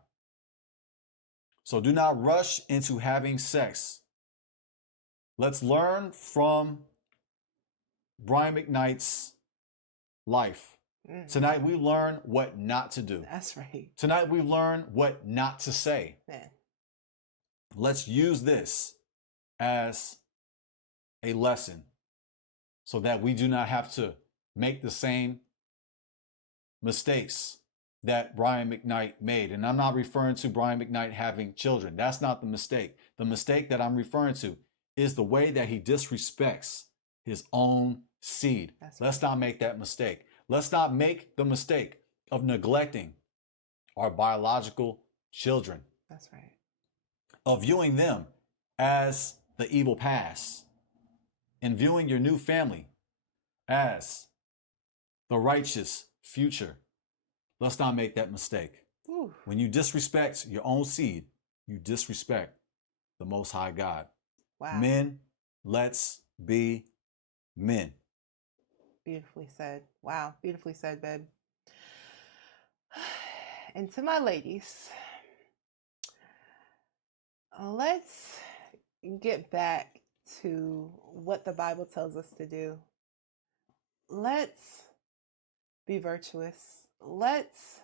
So do not rush into having sex. Let's learn from Brian McKnight's life. Tonight we learn what not to do. That's right. Tonight we learn what not to say. Man. Let's use this as a lesson so that we do not have to make the same mistakes that Brian McKnight made. And I'm not referring to Brian McKnight having children. That's not the mistake. The mistake that I'm referring to is the way that he disrespects his own seed. Let's not make that mistake. Let's not make the mistake of neglecting our biological children. That's right. Of viewing them as the evil past and viewing your new family as the righteous future. Let's not make that mistake. Ooh. When you disrespect your own seed, you disrespect the Most High God. Wow. Men, let's be men. Beautifully said. Wow. Beautifully said, babe. And to my ladies, let's get back to what the Bible tells us to do. Let's be virtuous. Let's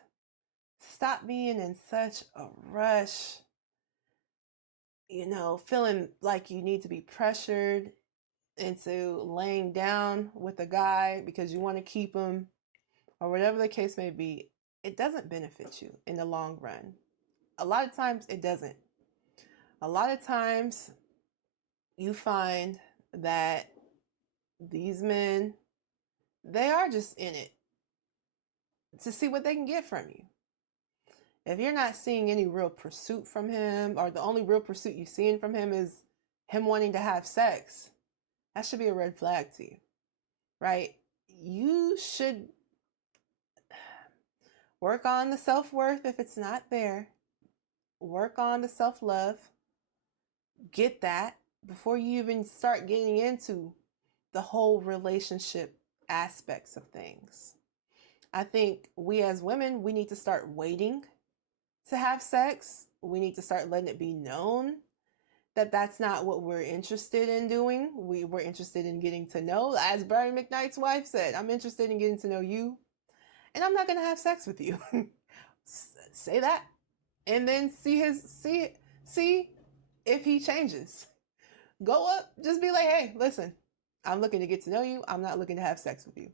stop being in such a rush, feeling like you need to be pressured into laying down with a guy because you want to keep him or whatever the case may be. It doesn't benefit you in the long run. A lot of times it doesn't. A lot of times you find that these men, they are just in it to see what they can get from you. If you're not seeing any real pursuit from him, or the only real pursuit you're seeing from him is him wanting to have sex, that should be a red flag to you, right? You should work on the self-worth if it's not there. Work on the self-love. Get that before you even start getting into the whole relationship aspects of things. I think we as women, we need to start waiting to have sex. We need to start letting it be known that that's not what we're interested in doing. We're interested in getting to know. As Brian McKnight's wife said, I'm interested in getting to know you, and I'm not going to have sex with you. Say that, and then see if he changes. Go up, just be like, hey, listen, I'm looking to get to know you. I'm not looking to have sex with you,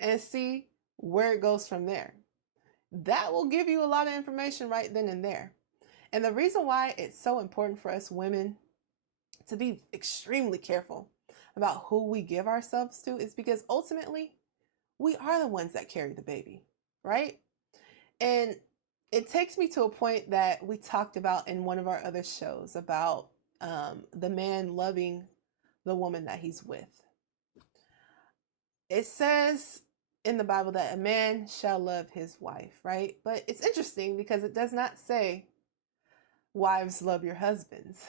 and see where it goes from there. That will give you a lot of information right then and there. And the reason why it's so important for us women to be extremely careful about who we give ourselves to is because ultimately we are the ones that carry the baby, right? And it takes me to a point that we talked about in one of our other shows about the man loving the woman that he's with. It says in the Bible that a man shall love his wife, right? But it's interesting because it does not say, wives, love your husbands.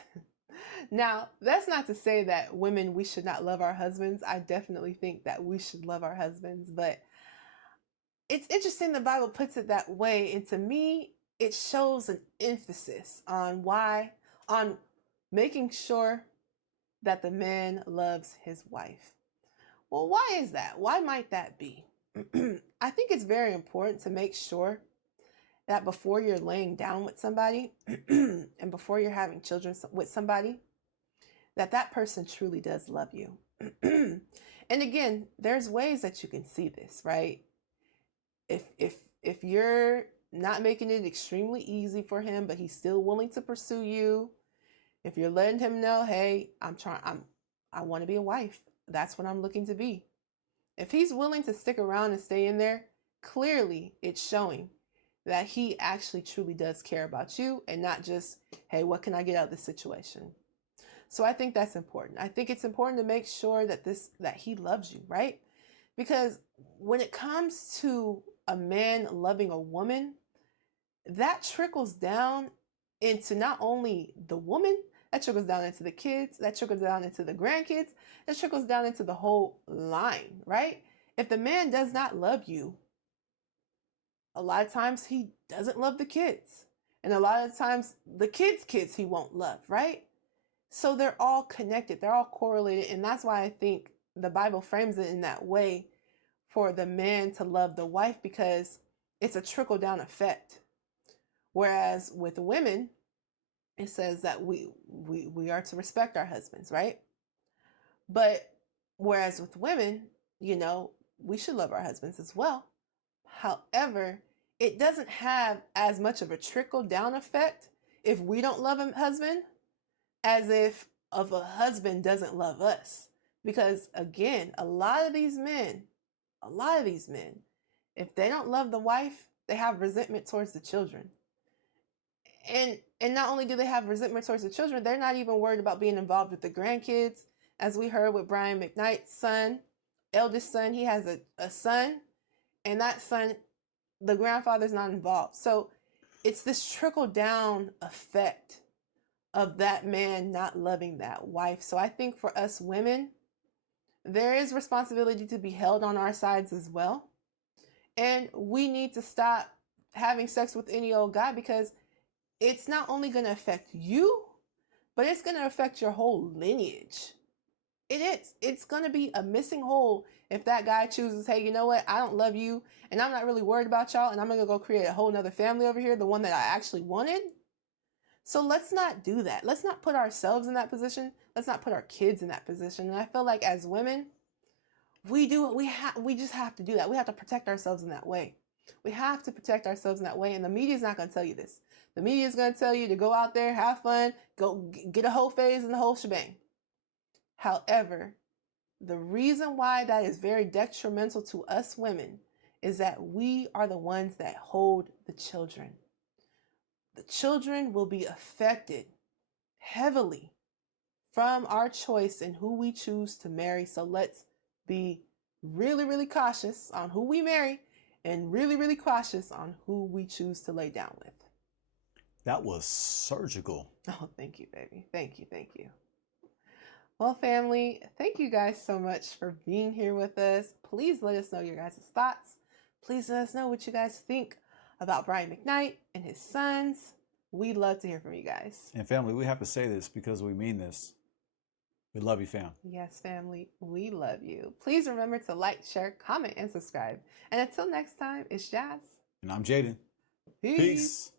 Now, that's not to say that women, we should not love our husbands. I definitely think that we should love our husbands, but it's interesting the Bible puts it that way. And to me, it shows an emphasis on making sure that the man loves his wife. Well, why is that? Why might that be? I think it's very important to make sure that before you're laying down with somebody and before you're having children with somebody, that person truly does love you. And again, there's ways that you can see this, right? If you're not making it extremely easy for him, but he's still willing to pursue you, if you're letting him know, hey, I want to be a wife. That's what I'm looking to be. If he's willing to stick around and stay in there, clearly it's showing that he actually truly does care about you and not just, hey, what can I get out of this situation? So I think that's important. I think it's important to make sure that he loves you, right? Because when it comes to a man loving a woman, that trickles down into not only the woman, that trickles down into the kids, that trickles down into the grandkids, that trickles down into the whole line, right? If the man does not love you, a lot of times he doesn't love the kids. And a lot of times the kids he won't love, right? So they're all connected. They're all correlated. And that's why I think the Bible frames it in that way for the man to love the wife, because it's a trickle down effect. Whereas with women, it says that we are to respect our husbands, right? But whereas with women, we should love our husbands as well. However, it doesn't have as much of a trickle down effect if we don't love a husband as if a husband doesn't love us. Because again, a lot of these men, if they don't love the wife, they have resentment towards the children. And not only do they have resentment towards the children, they're not even worried about being involved with the grandkids. As we heard with Brian McKnight's son, eldest son, he has a son, and that son the grandfather's not involved. So it's this trickle down effect of that man not loving that wife. So I think for us women, there is responsibility to be held on our sides as well. And we need to stop having sex with any old guy, because it's not only going to affect you, but it's going to affect your whole lineage. It is. It's going to be a missing hole if that guy chooses, hey, you know what? I don't love you and I'm not really worried about y'all, and I'm going to go create a whole nother family over here, the one that I actually wanted. So let's not do that. Let's not put ourselves in that position. Let's not put our kids in that position. And I feel like as women, we just have to do that. We have to protect ourselves in that way. We have to protect ourselves in that way. And the media is not going to tell you this. The media is going to tell you to go out there, have fun, go get a whole phase and the whole shebang. However, the reason why that is very detrimental to us women is that we are the ones that hold the children. The children will be affected heavily from our choice in who we choose to marry. So let's be really, really cautious on who we marry and really, really cautious on who we choose to lay down with. That was surgical. Oh, thank you, baby. Thank you. Thank you. Well, family, thank you guys so much for being here with us. Please let us know your guys' thoughts. Please let us know what you guys think about Brian McKnight and his sons. We'd love to hear from you guys. And family, we have to say this because we mean this. We love you, fam. Yes, family, we love you. Please remember to like, share, comment, and subscribe. And until next time, it's Jazz. And I'm Jaden. Peace.